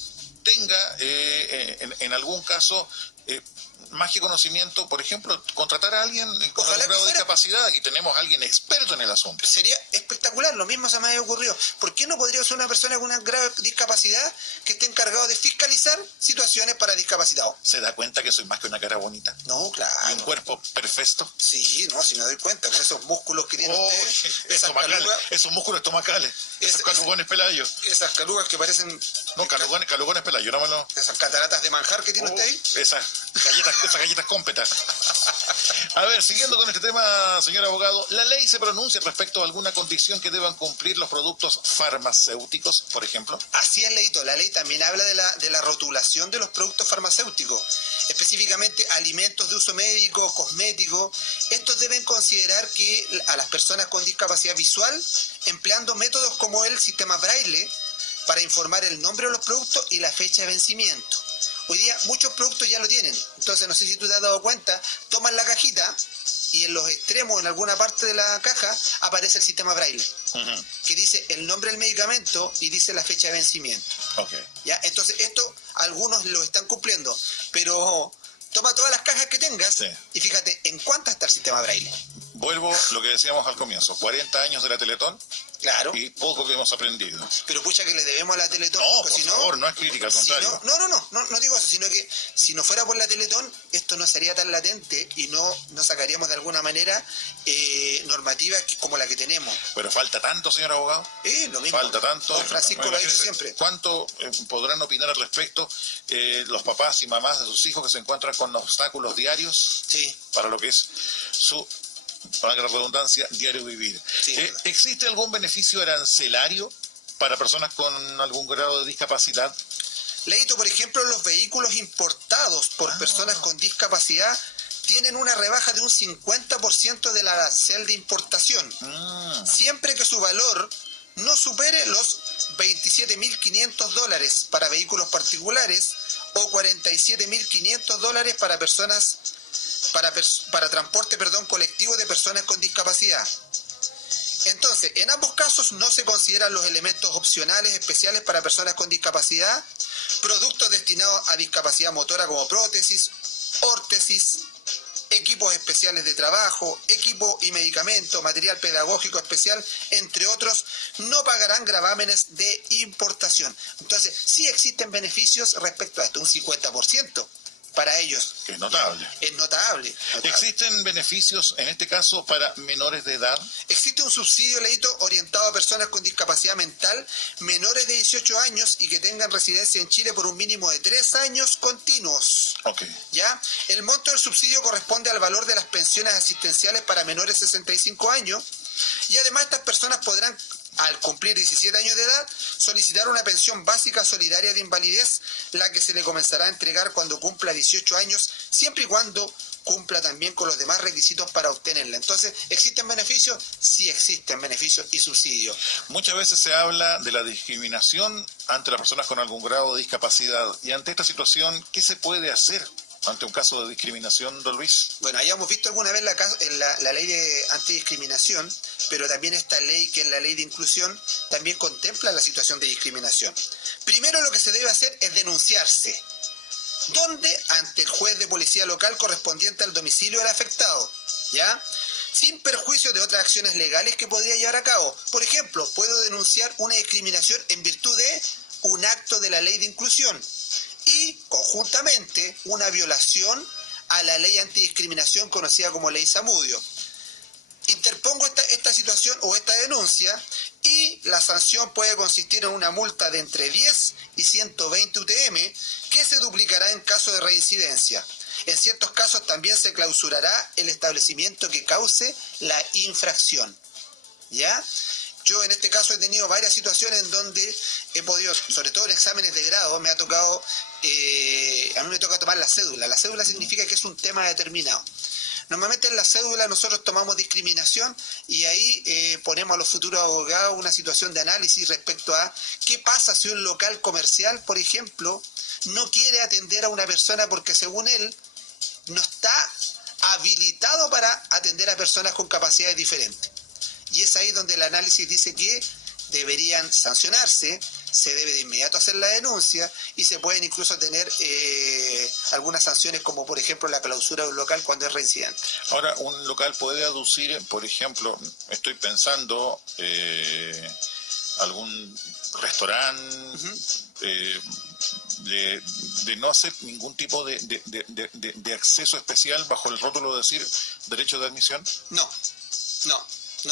tenga en algún caso más que conocimiento, por ejemplo, contratar a alguien con un grado de discapacidad, y tenemos a alguien experto en el asunto. Sería espectacular, lo mismo se me había ocurrido. ¿Por qué no podría ser una persona con una grave discapacidad que esté encargado de fiscalizar situaciones para discapacitados? ¿Se da cuenta que soy más que una cara bonita? No, claro. ¿Y un cuerpo perfecto? Sí, no, si me doy cuenta, con esos músculos que tiene usted, esos músculos estomacales, esos calugones pelayos. Esas calugas que parecen... No, calugones pelayos, no me lo... Esas cataratas de manjar que tiene usted ahí. Esas galletas cómpetas. A ver, siguiendo con este tema, señor abogado, ¿la ley se pronuncia respecto a alguna condición que deban cumplir los productos farmacéuticos, por ejemplo? Así es, Leito. La ley también habla de la rotulación de los productos farmacéuticos, específicamente alimentos de uso médico, cosméticos. Estos deben considerar que a las personas con discapacidad visual, empleando métodos como el sistema Braille, para informar el nombre de los productos y la fecha de vencimiento. Hoy día muchos productos ya lo tienen, entonces no sé si tú te has dado cuenta, toman la cajita y en los extremos, en alguna parte de la caja, aparece el sistema Braille, que dice el nombre del medicamento y dice la fecha de vencimiento. Okay. ¿Ya? Entonces esto algunos lo están cumpliendo, pero Toma todas las cajas que tengas Sí. y fíjate en cuántas está el sistema Braille. Vuelvo a lo que decíamos al comienzo, 40 años de la Teletón Claro. y poco que hemos aprendido. Pero pucha que le debemos a la Teletón. No, porque por si favor, no es crítica, al si contrario. no digo eso, sino que si no fuera por la Teletón, esto no sería tan latente y no sacaríamos de alguna manera normativas como la que tenemos. Pero falta tanto, señor abogado. Lo mismo. Falta tanto. Don Francisco lo ha dicho Imagínese siempre. ¿Cuánto podrán opinar al respecto los papás y mamás de sus hijos que se encuentran con obstáculos diarios Sí. para lo que es su, para la redundancia, diario vivir? Sí, verdad. ¿Existe algún beneficio arancelario para personas con algún grado de discapacidad? Leito, por ejemplo, los vehículos importados por personas con discapacidad tienen una rebaja de un 50% del arancel de importación, siempre que su valor no supere los $27.500 para vehículos particulares o $47.500 para personas para transporte colectivo de personas con discapacidad. Entonces, en ambos casos no se consideran los elementos opcionales especiales para personas con discapacidad, productos destinados a discapacidad motora como prótesis, órtesis, equipos especiales de trabajo, equipo y medicamento, material pedagógico especial, entre otros, no pagarán gravámenes de importación. Entonces, sí existen beneficios respecto a esto, un 50% para ellos. Es notable. Es notable. ¿Existen beneficios, en este caso, para menores de edad? Existe un subsidio, Leito, orientado a personas con discapacidad mental menores de 18 años y que tengan residencia en Chile por un mínimo de 3 años continuos. Ok. ¿Ya? El monto del subsidio corresponde al valor de las pensiones asistenciales para menores de 65 años y además estas personas podrán, al cumplir 17 años de edad, solicitar una pensión básica solidaria de invalidez, la que se le comenzará a entregar cuando cumpla 18 años, siempre y cuando cumpla también con los demás requisitos para obtenerla. Entonces, ¿existen beneficios? Sí existen beneficios y subsidios. Muchas veces se habla de la discriminación ante las personas con algún grado de discapacidad. Y ante esta situación, ¿qué se puede hacer ante un caso de discriminación, don Luis? Bueno, hayamos visto alguna vez la ley de antidiscriminación, pero también esta ley, que es la ley de inclusión, también contempla la situación de discriminación. Primero lo que se debe hacer es denunciarse. ¿Dónde? Ante el juez de policía local correspondiente al domicilio del afectado, ¿ya? Sin perjuicio de otras acciones legales que podría llevar a cabo. Por ejemplo, puedo denunciar una discriminación en virtud de un acto de la ley de inclusión y, conjuntamente, una violación a la ley antidiscriminación conocida como ley Zamudio. Interpongo esta situación o esta denuncia y la sanción puede consistir en una multa de entre 10 y 120 UTM que se duplicará en caso de reincidencia. En ciertos casos también se clausurará el establecimiento que cause la infracción. ¿Ya? Yo en este caso he tenido varias situaciones en donde he podido, sobre todo en exámenes de grado, me ha tocado, a mí me toca tomar la cédula. La cédula significa que es un tema determinado. Normalmente en la cédula nosotros tomamos discriminación y ahí ponemos a los futuros abogados una situación de análisis respecto a qué pasa si un local comercial, por ejemplo, no quiere atender a una persona porque según él no está habilitado para atender a personas con capacidades diferentes. Y es ahí donde el análisis dice que deberían sancionarse, se debe de inmediato hacer la denuncia y se pueden incluso tener algunas sanciones como por ejemplo la clausura de un local cuando es reincidente. Ahora, un local puede aducir, por ejemplo, estoy pensando, algún restaurante, de no hacer ningún tipo de acceso especial bajo el rótulo de decir derecho de admisión.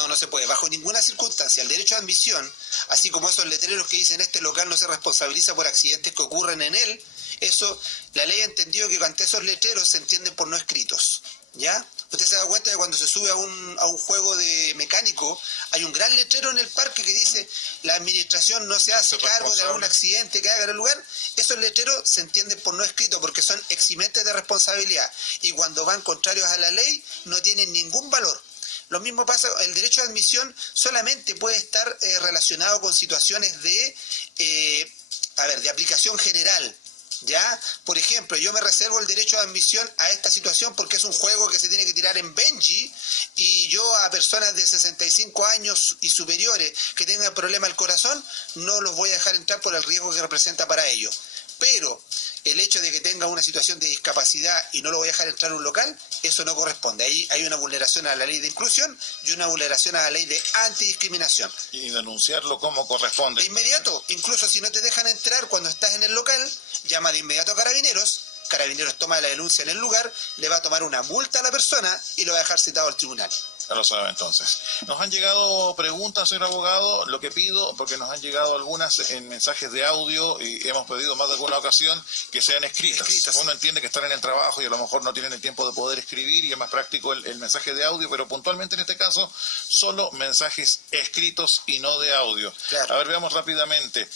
No se puede, bajo ninguna circunstancia. El derecho de admisión, así como esos letreros que dicen este local no se responsabiliza por accidentes que ocurren en él, eso, la ley ha entendido que ante esos letreros se entienden por no escritos, ¿ya? Usted se da cuenta de cuando se sube a un juego de mecánico, hay un gran letrero en el parque que dice la administración no se hace cargo de algún accidente que haga en el lugar. Esos letreros se entienden por no escrito porque son eximentes de responsabilidad y cuando van contrarios a la ley no tienen ningún valor. Lo mismo pasa, el derecho de admisión solamente puede estar relacionado con situaciones de aplicación general, ¿ya? Por ejemplo, yo me reservo el derecho de admisión a esta situación porque es un juego que se tiene que tirar en Benji y yo a personas de 65 años y superiores que tengan problema al corazón no los voy a dejar entrar por el riesgo que representa para ellos. Pero el hecho de que tenga una situación de discapacidad y no lo voy a dejar entrar a un local, eso no corresponde. Ahí hay una vulneración a la ley de inclusión y una vulneración a la ley de antidiscriminación. Y denunciarlo como corresponde. De inmediato, incluso si no te dejan entrar cuando estás en el local, llama de inmediato a Carabineros. Carabineros toma la denuncia en el lugar, le va a tomar una multa a la persona y lo va a dejar citado al tribunal. Ya lo sabe entonces. Nos han llegado preguntas, señor abogado, lo que pido, porque nos han llegado algunas en mensajes de audio y hemos pedido más de alguna ocasión que sean escritas. Uno entiende que están en el trabajo y a lo mejor no tienen el tiempo de poder escribir y es más práctico el mensaje de audio, pero puntualmente en este caso solo mensajes escritos y no de audio. Claro. A ver, veamos rápidamente.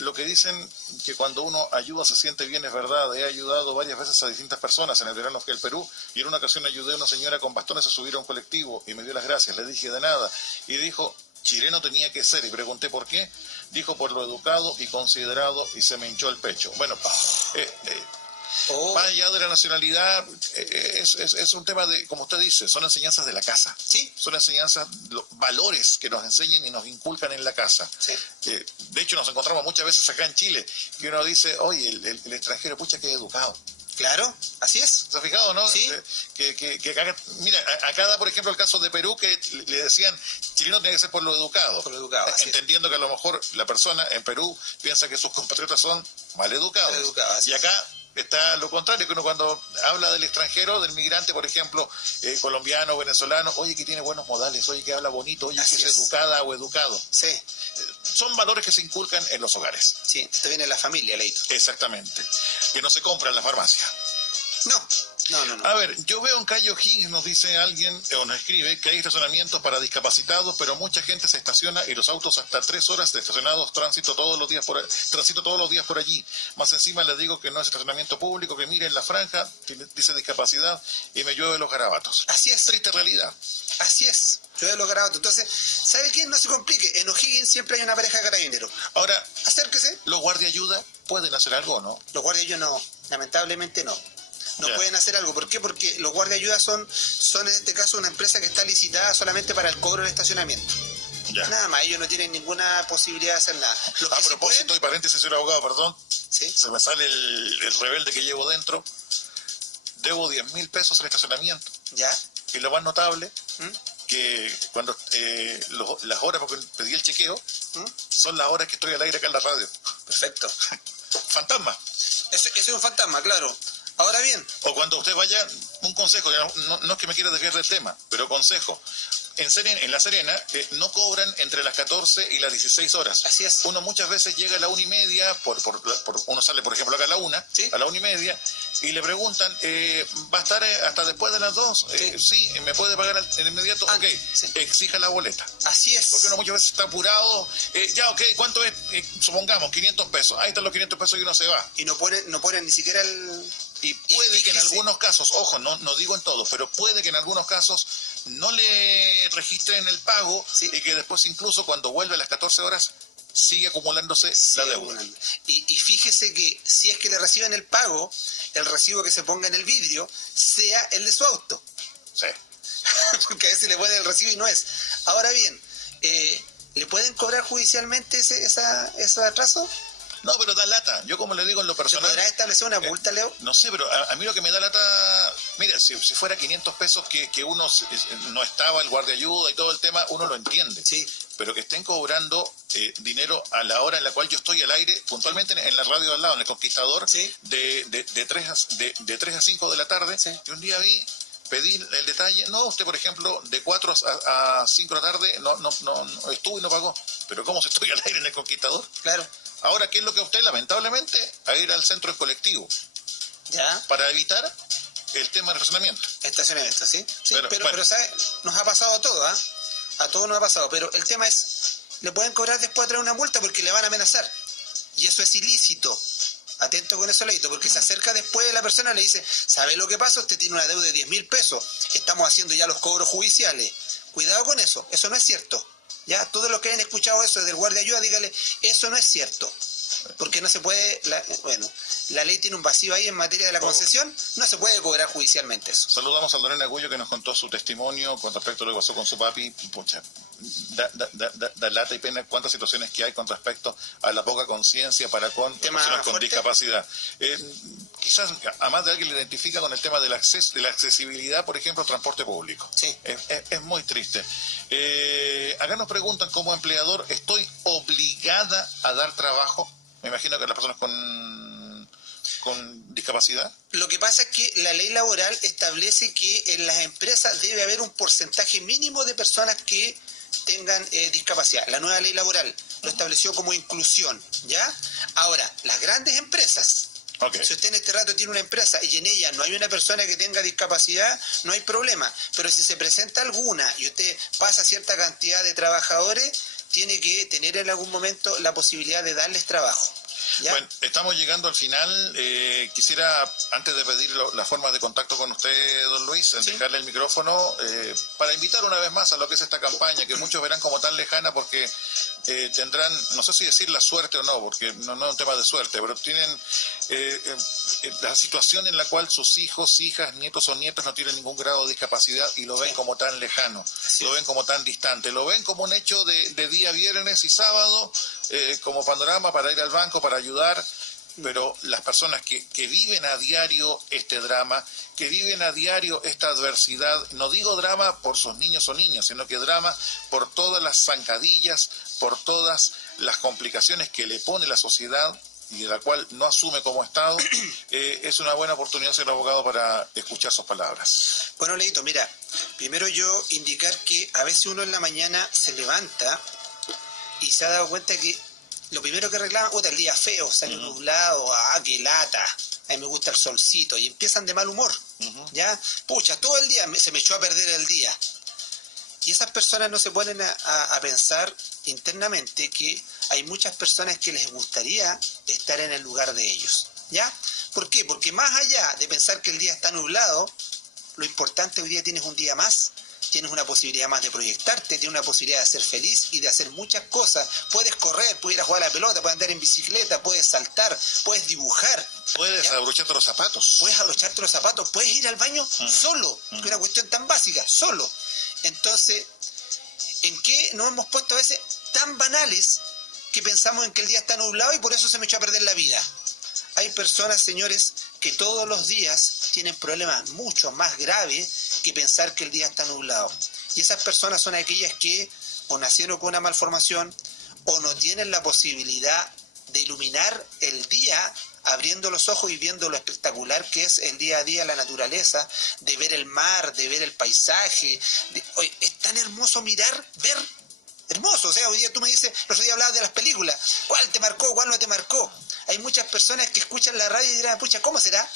Lo que dicen que cuando uno ayuda se siente bien es verdad. He ayudado varias veces a distintas personas en el verano del Perú y en una ocasión ayudé a una señora con bastones a subir a un colectivo y me dio las gracias, le dije de nada y dijo, chileno tenía que ser, y pregunté por qué, dijo por lo educado y considerado y se me hinchó el pecho. Bueno, más allá de la nacionalidad, es un tema de, como usted dice, son enseñanzas de la casa. Sí. Son enseñanzas, valores que nos enseñan y nos inculcan en la casa. Sí. De hecho, nos encontramos muchas veces acá en Chile, que uno dice, oye, el extranjero, pucha, que educado. Claro, así es. ¿Se ha fijado, no? Sí. Que acá, mira, acá da, por ejemplo, el caso de Perú, que le decían, chileno tiene que ser por lo educado. Por lo educado, así entendiendo que a lo mejor la persona en Perú piensa que sus compatriotas son mal educados. Y acá está lo contrario, que uno cuando habla del extranjero, del migrante, por ejemplo, colombiano, venezolano, oye, que tiene buenos modales, oye, que habla bonito, oye, así que es educada o educado. Sí. Son valores que se inculcan en los hogares. Sí, esto viene de la familia, Leito. Exactamente. Que no se compra en la farmacia. No. A ver, yo veo en Cayo Higgins, nos dice alguien, o nos escribe, que hay estacionamientos para discapacitados, pero mucha gente se estaciona y los autos hasta 3 horas de estacionados transito todos los días por allí. Más encima les digo que no es estacionamiento público, que miren la franja, dice discapacidad, y me llueve los garabatos. Así es. Triste realidad. Así es. Llueve los garabatos. Entonces, ¿sabe qué? No se complique. En O'Higgins siempre hay una pareja de carabineros. Ahora, acérquese. ¿Los guardia ayuda pueden hacer algo o no? Los guardias ayuda no. Lamentablemente no. No pueden hacer algo. ¿Por qué? Porque los guardias ayuda son en este caso una empresa que está licitada solamente para el cobro del estacionamiento. Ya. Nada más, ellos no tienen ninguna posibilidad de hacer nada. A propósito, y paréntesis, señor abogado, perdón. ¿Sí? Se me sale el rebelde que llevo dentro. Debo 10.000 pesos en estacionamiento. ¿Ya? Y lo más notable, que cuando las horas, porque pedí el chequeo, son las horas que estoy al aire acá en la radio. Perfecto. Fantasma. Eso es un fantasma, claro. Ahora bien. O cuando usted vaya, un consejo, no es que me quiera desviar del tema, pero consejo. En La Serena no cobran entre las 14 y las 16 horas. Así es. Uno muchas veces llega a la 1:30, uno sale por ejemplo acá a la 1, ¿sí? A la 1:30, y le preguntan, ¿va a estar hasta después de las 2? Sí, ¿me puede pagar en inmediato? Ok, sí. Exija la boleta. Así es. Porque uno muchas veces está apurado, ya ok, ¿cuánto es? Supongamos, 500 pesos. Ahí están los 500 pesos y uno se va. Y no ponen ni siquiera el... Y puede que en algunos casos, ojo, no digo en todos, pero puede que en algunos casos no le registren el pago, sí, y que después incluso cuando vuelve a las 14 horas sigue acumulándose la deuda. Y fíjese que si es que le reciben el pago, el recibo que se ponga en el vidrio sea el de su auto. Sí. Porque a veces le ponen el recibo y no es. Ahora bien, ¿le pueden cobrar judicialmente ese atraso? No, pero da lata. Yo, como le digo en lo personal... ¿Se podrá establecer una multa, Leo? No sé, pero a mí lo que me da lata... Mira, si fuera 500 pesos que uno no estaba, el guardia ayuda y todo el tema, uno lo entiende. Sí. Pero que estén cobrando dinero a la hora en la cual yo estoy al aire, puntualmente en la radio al lado, en El Conquistador, sí, de 3 a 5 de la tarde, sí, y un día pedí el detalle, no, usted por ejemplo, de 4 a 5 de la tarde no estuvo y no pagó. Pero ¿cómo se estoy al aire en El Conquistador? Claro. Ahora, ¿qué es lo que usted, lamentablemente, a ir al centro del colectivo? ¿Ya? Para evitar el tema del estacionamiento. Estacionamiento, ¿sí? Sí, pero bueno, ¿sabe? Nos ha pasado a todos, ¿ah? A todos nos ha pasado, pero el tema es, le pueden cobrar después de traer una multa porque le van a amenazar. Y eso es ilícito. Atento con eso, Leito, porque se acerca después de la persona y le dice, ¿sabe lo que pasa? Usted tiene una deuda de 10.000 pesos. Estamos haciendo ya los cobros judiciales. Cuidado con eso no es cierto. Ya, todos los que hayan escuchado eso del guardia ayuda, dígale, eso no es cierto. Porque no se puede, la ley tiene un vacío ahí en materia de la concesión, no se puede cobrar judicialmente eso. Saludamos a Lorena Agullo, que nos contó su testimonio con respecto a lo que pasó con su papi. Pucha, da lata y pena cuántas situaciones que hay con respecto a la poca conciencia para con personas con discapacidad. Quizás a más de alguien le identifica con el tema del acceso, de la accesibilidad, por ejemplo, al transporte público. Sí. Es muy triste. Acá nos preguntan, como empleador, ¿estoy obligada a dar trabajo? Me imagino que las personas con discapacidad. Lo que pasa es que la ley laboral establece que en las empresas debe haber un porcentaje mínimo de personas que tengan discapacidad. La nueva ley laboral lo estableció como inclusión, ¿ya? Ahora, las grandes empresas, si usted en este rato tiene una empresa y en ella no hay una persona que tenga discapacidad, no hay problema. Pero si se presenta alguna y usted pasa cierta cantidad de trabajadores, tiene que tener en algún momento la posibilidad de darles trabajo. ¿Ya? Bueno, estamos llegando al final. Quisiera, antes de pedir las formas de contacto con usted, don Luis, ¿Sí? dejarle el micrófono para invitar una vez más a lo que es esta campaña, que muchos verán como tan lejana porque tendrán, no sé si decir la suerte o no, porque no es un tema de suerte, pero tienen la situación en la cual sus hijos, hijas, nietos o nietos no tienen ningún grado de discapacidad y lo ven como tan lejano, lo ven como tan distante, lo ven como un hecho de día viernes y sábado, como panorama para ir al banco, para ayudar, pero las personas que viven a diario este drama, que viven a diario esta adversidad, no digo drama por sus niños o niñas, sino que drama por todas las zancadillas, por todas las complicaciones que le pone la sociedad y de la cual no asume como Estado, es una buena oportunidad ser abogado para escuchar sus palabras. Bueno, Leito, mira, primero yo indicar que a veces uno en la mañana se levanta y se ha dado cuenta que lo primero que reclaman, el día feo, salió nublado, qué lata, a mí me gusta el solcito, y empiezan de mal humor, ¿ya? Pucha, todo el día se me echó a perder el día. Y esas personas no se ponen a pensar internamente que hay muchas personas que les gustaría estar en el lugar de ellos, ¿ya? ¿Por qué? Porque más allá de pensar que el día está nublado, lo importante hoy día tienes un día más, tienes una posibilidad más de proyectarte, tienes una posibilidad de ser feliz y de hacer muchas cosas. Puedes correr, puedes ir a jugar a la pelota, puedes andar en bicicleta, puedes saltar, puedes dibujar. Puedes abrocharte los zapatos. Puedes abrocharte los zapatos, puedes ir al baño solo, que es una cuestión tan básica, solo. Entonces, ¿en qué nos hemos puesto a veces tan banales que pensamos en que el día está nublado y por eso se me echó a perder la vida? Hay personas, señores, que todos los días tienen problemas mucho más graves que pensar que el día está nublado. Y esas personas son aquellas que o nacieron con una malformación o no tienen la posibilidad de iluminar el día abriendo los ojos y viendo lo espectacular que es el día a día, la naturaleza, de ver el mar, de ver el paisaje. Oye, es tan hermoso mirar, ver, hermoso. O sea, hoy día tú me dices, el otro día hablabas de las películas, ¿cuál te marcó, cuál no te marcó? Hay muchas personas que escuchan la radio y dirán, pucha, ¿cómo será?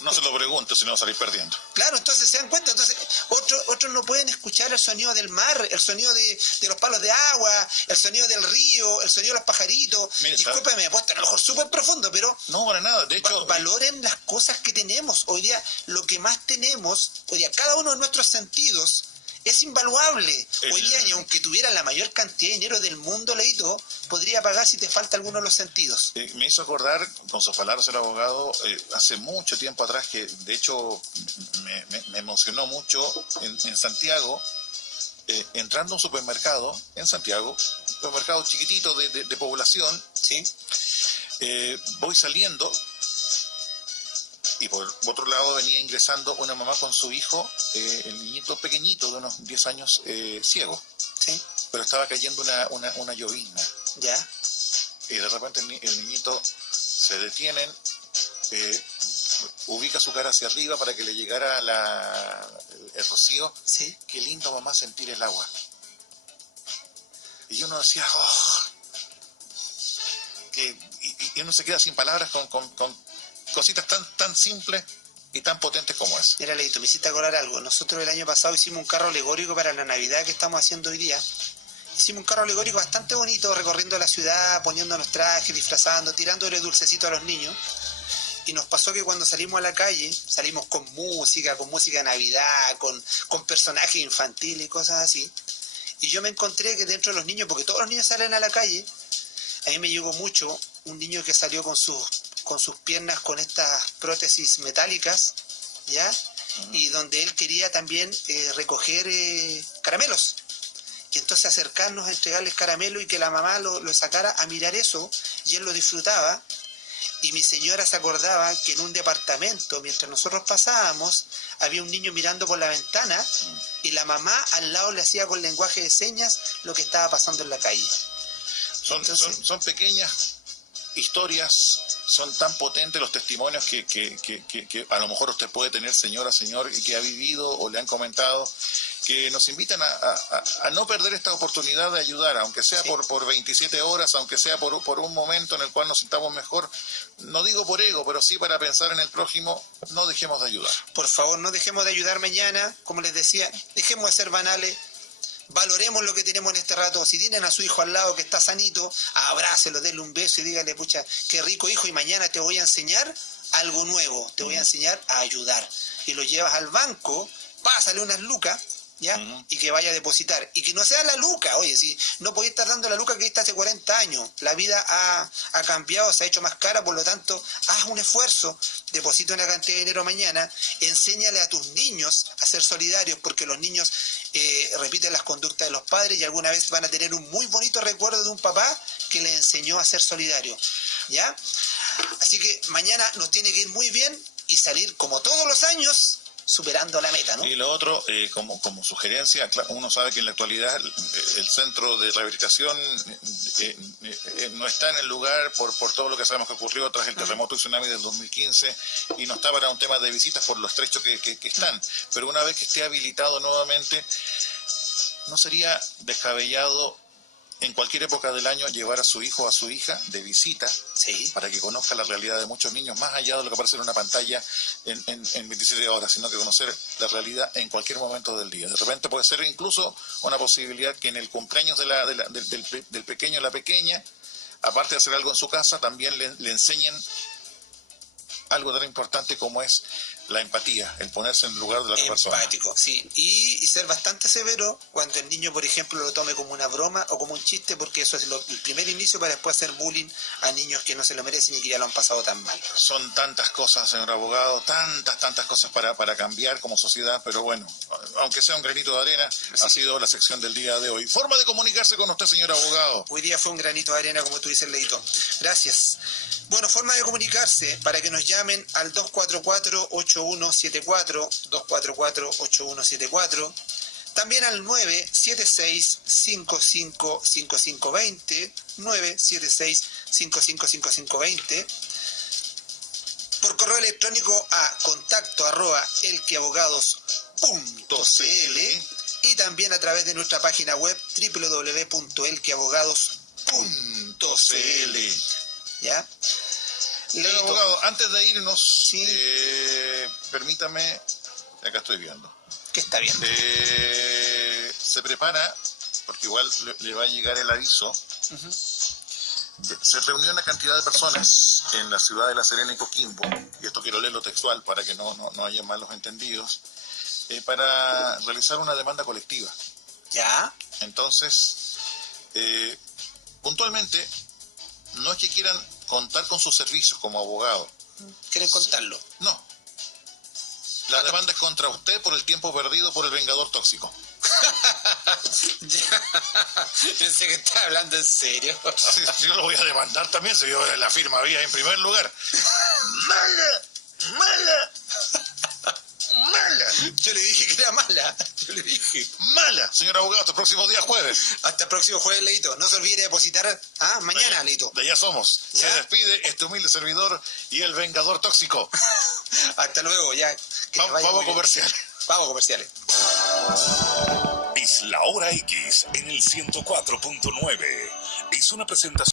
No se lo pregunto, si no va a salir perdiendo. Claro, entonces se dan cuenta, entonces otros no pueden escuchar el sonido del mar, el sonido de los palos de agua, el sonido del río, el sonido de los pajaritos. Mire, discúlpeme, me he puesto a lo mejor súper profundo, pero no, para nada, de hecho... valoren las cosas que tenemos. Hoy día, lo que más tenemos, hoy día, cada uno de nuestros sentidos es invaluable. Hoy día, y aunque tuviera la mayor cantidad de dinero del mundo, Leito, podría pagar si te falta alguno de los sentidos. Me hizo acordar, con sus palabras el abogado, hace mucho tiempo atrás, que de hecho me emocionó mucho en Santiago, entrando a un supermercado, en Santiago, un supermercado chiquitito de población, ¿Sí? Voy saliendo, y por otro lado venía ingresando una mamá con su hijo, el niñito pequeñito de unos 10 años, ciego. ¿Sí? Pero estaba cayendo una llovizna. ¿Ya? Y de repente el niñito se detiene, ubica su cara hacia arriba para que le llegara el rocío. ¿Sí? Qué lindo, mamá, sentir el agua. Y uno decía, oh, y uno se queda sin palabras con cositas tan simples y tan potentes como es. Mira, Leito, me hiciste acordar algo. Nosotros el año pasado hicimos un carro alegórico para la Navidad que estamos haciendo hoy día. Hicimos un carro alegórico bastante bonito, recorriendo la ciudad, poniéndonos trajes, disfrazando, tirándole dulcecito a los niños. Y nos pasó que cuando salimos a la calle, salimos con música de Navidad, con personajes infantiles y cosas así. Y yo me encontré que dentro de los niños, porque todos los niños salen a la calle, a mí me llegó mucho un niño que salió con sus piernas con estas prótesis metálicas, ¿ya? Y donde él quería también recoger caramelos. y entonces acercarnos a entregarles caramelo y que la mamá lo sacara a mirar eso, y él lo disfrutaba. Y mi señora se acordaba que en un departamento, mientras nosotros pasábamos, había un niño mirando por la ventana y la mamá al lado le hacía con lenguaje de señas lo que estaba pasando en la calle. Son pequeñas historias, son tan potentes los testimonios que a lo mejor usted puede tener, señora, señor, y que ha vivido o le han comentado, que nos invitan a no perder esta oportunidad de ayudar, aunque sea Sí. por 27 horas, aunque sea por un momento en el cual nos sintamos mejor. No digo por ego, pero sí para pensar en el prójimo. No dejemos de ayudar. Por favor, no dejemos de ayudar mañana, como les decía, dejemos de ser banales, valoremos lo que tenemos en este rato. Si tienen a su hijo al lado que está sanito, abrácelo, denle un beso y díganle, pucha, qué rico hijo, y mañana te voy a enseñar algo nuevo, te voy a enseñar a ayudar. Y lo llevas al banco, pásale unas lucas, ¿ya? Y que vaya a depositar. Y que no sea la luca, oye, si no podéis estar dando la luca que diste hace 40 años. La vida ha cambiado, se ha hecho más cara, por lo tanto, haz un esfuerzo, deposita una cantidad de dinero mañana, enséñale a tus niños a ser solidarios, porque los niños repiten las conductas de los padres y alguna vez van a tener un muy bonito recuerdo de un papá que les enseñó a ser solidario, ¿ya? Así que mañana nos tiene que ir muy bien y salir como todos los años superando la meta, ¿no? Y lo otro, como sugerencia, uno sabe que en la actualidad el centro de rehabilitación no está en el lugar por todo lo que sabemos que ocurrió tras el terremoto y tsunami del 2015, y no está para un tema de visitas por lo estrecho que están. Pero una vez que esté habilitado nuevamente, ¿no sería descabellado en cualquier época del año llevar a su hijo o a su hija de visita? Sí. Para que conozca la realidad de muchos niños, más allá de lo que aparece en una pantalla en 27 horas, sino que conocer la realidad en cualquier momento del día. De repente puede ser incluso una posibilidad que en el cumpleaños del pequeño o la pequeña, aparte de hacer algo en su casa, también le enseñen algo tan importante como es la empatía, el ponerse en el lugar de la otra persona. Empático, sí. Y ser bastante severo cuando el niño, por ejemplo, lo tome como una broma o como un chiste, porque eso es el primer inicio para después hacer bullying a niños que no se lo merecen y que ya lo han pasado tan mal. Son tantas cosas, señor abogado, tantas cosas para cambiar como sociedad, pero bueno, aunque sea un granito de arena, sí. Ha sido la sección del día de hoy. Forma de comunicarse con usted, señor abogado. Hoy día fue un granito de arena, como tú dices, Leito. Gracias. Bueno, forma de comunicarse para que nos llamen al 244-8174, 244-8174, también al 976-555520, 976-555520, por correo electrónico a contacto@elqueabogados.cl y también a través de nuestra página web www.elqueabogados.cl. ¿Ya? Señor abogado, antes de irnos, sí. Permítame, acá estoy viendo. ¿Qué está viendo? Se prepara, porque igual le va a llegar el aviso. Se reunió una cantidad de personas en la ciudad de La Serena y Coquimbo, y esto quiero leerlo textual para que no haya malos entendidos, para realizar una demanda colectiva. ¿Ya? Entonces, puntualmente, no es que quieran contar con sus servicios como abogado. ¿Quieren contarlo? No. La demanda es contra usted por el tiempo perdido por el vengador tóxico. Ya. Pensé que estaba hablando en serio. Sí, yo lo voy a demandar también, si yo la firma había en primer lugar. ¡Mala! ¡Mala! ¡Mala! Yo le dije que era mala. Yo le dije. ¡Mala! Señor abogado, hasta el próximo día jueves. Hasta el próximo jueves, Leito. No se olvide de depositar mañana, Leito. De allá somos. ¿Ya? Se despide este humilde servidor y el vengador tóxico. Hasta luego, ya. Vamos a comerciales. Vamos a comerciales. Es la hora X en el 104.9. Es una presentación.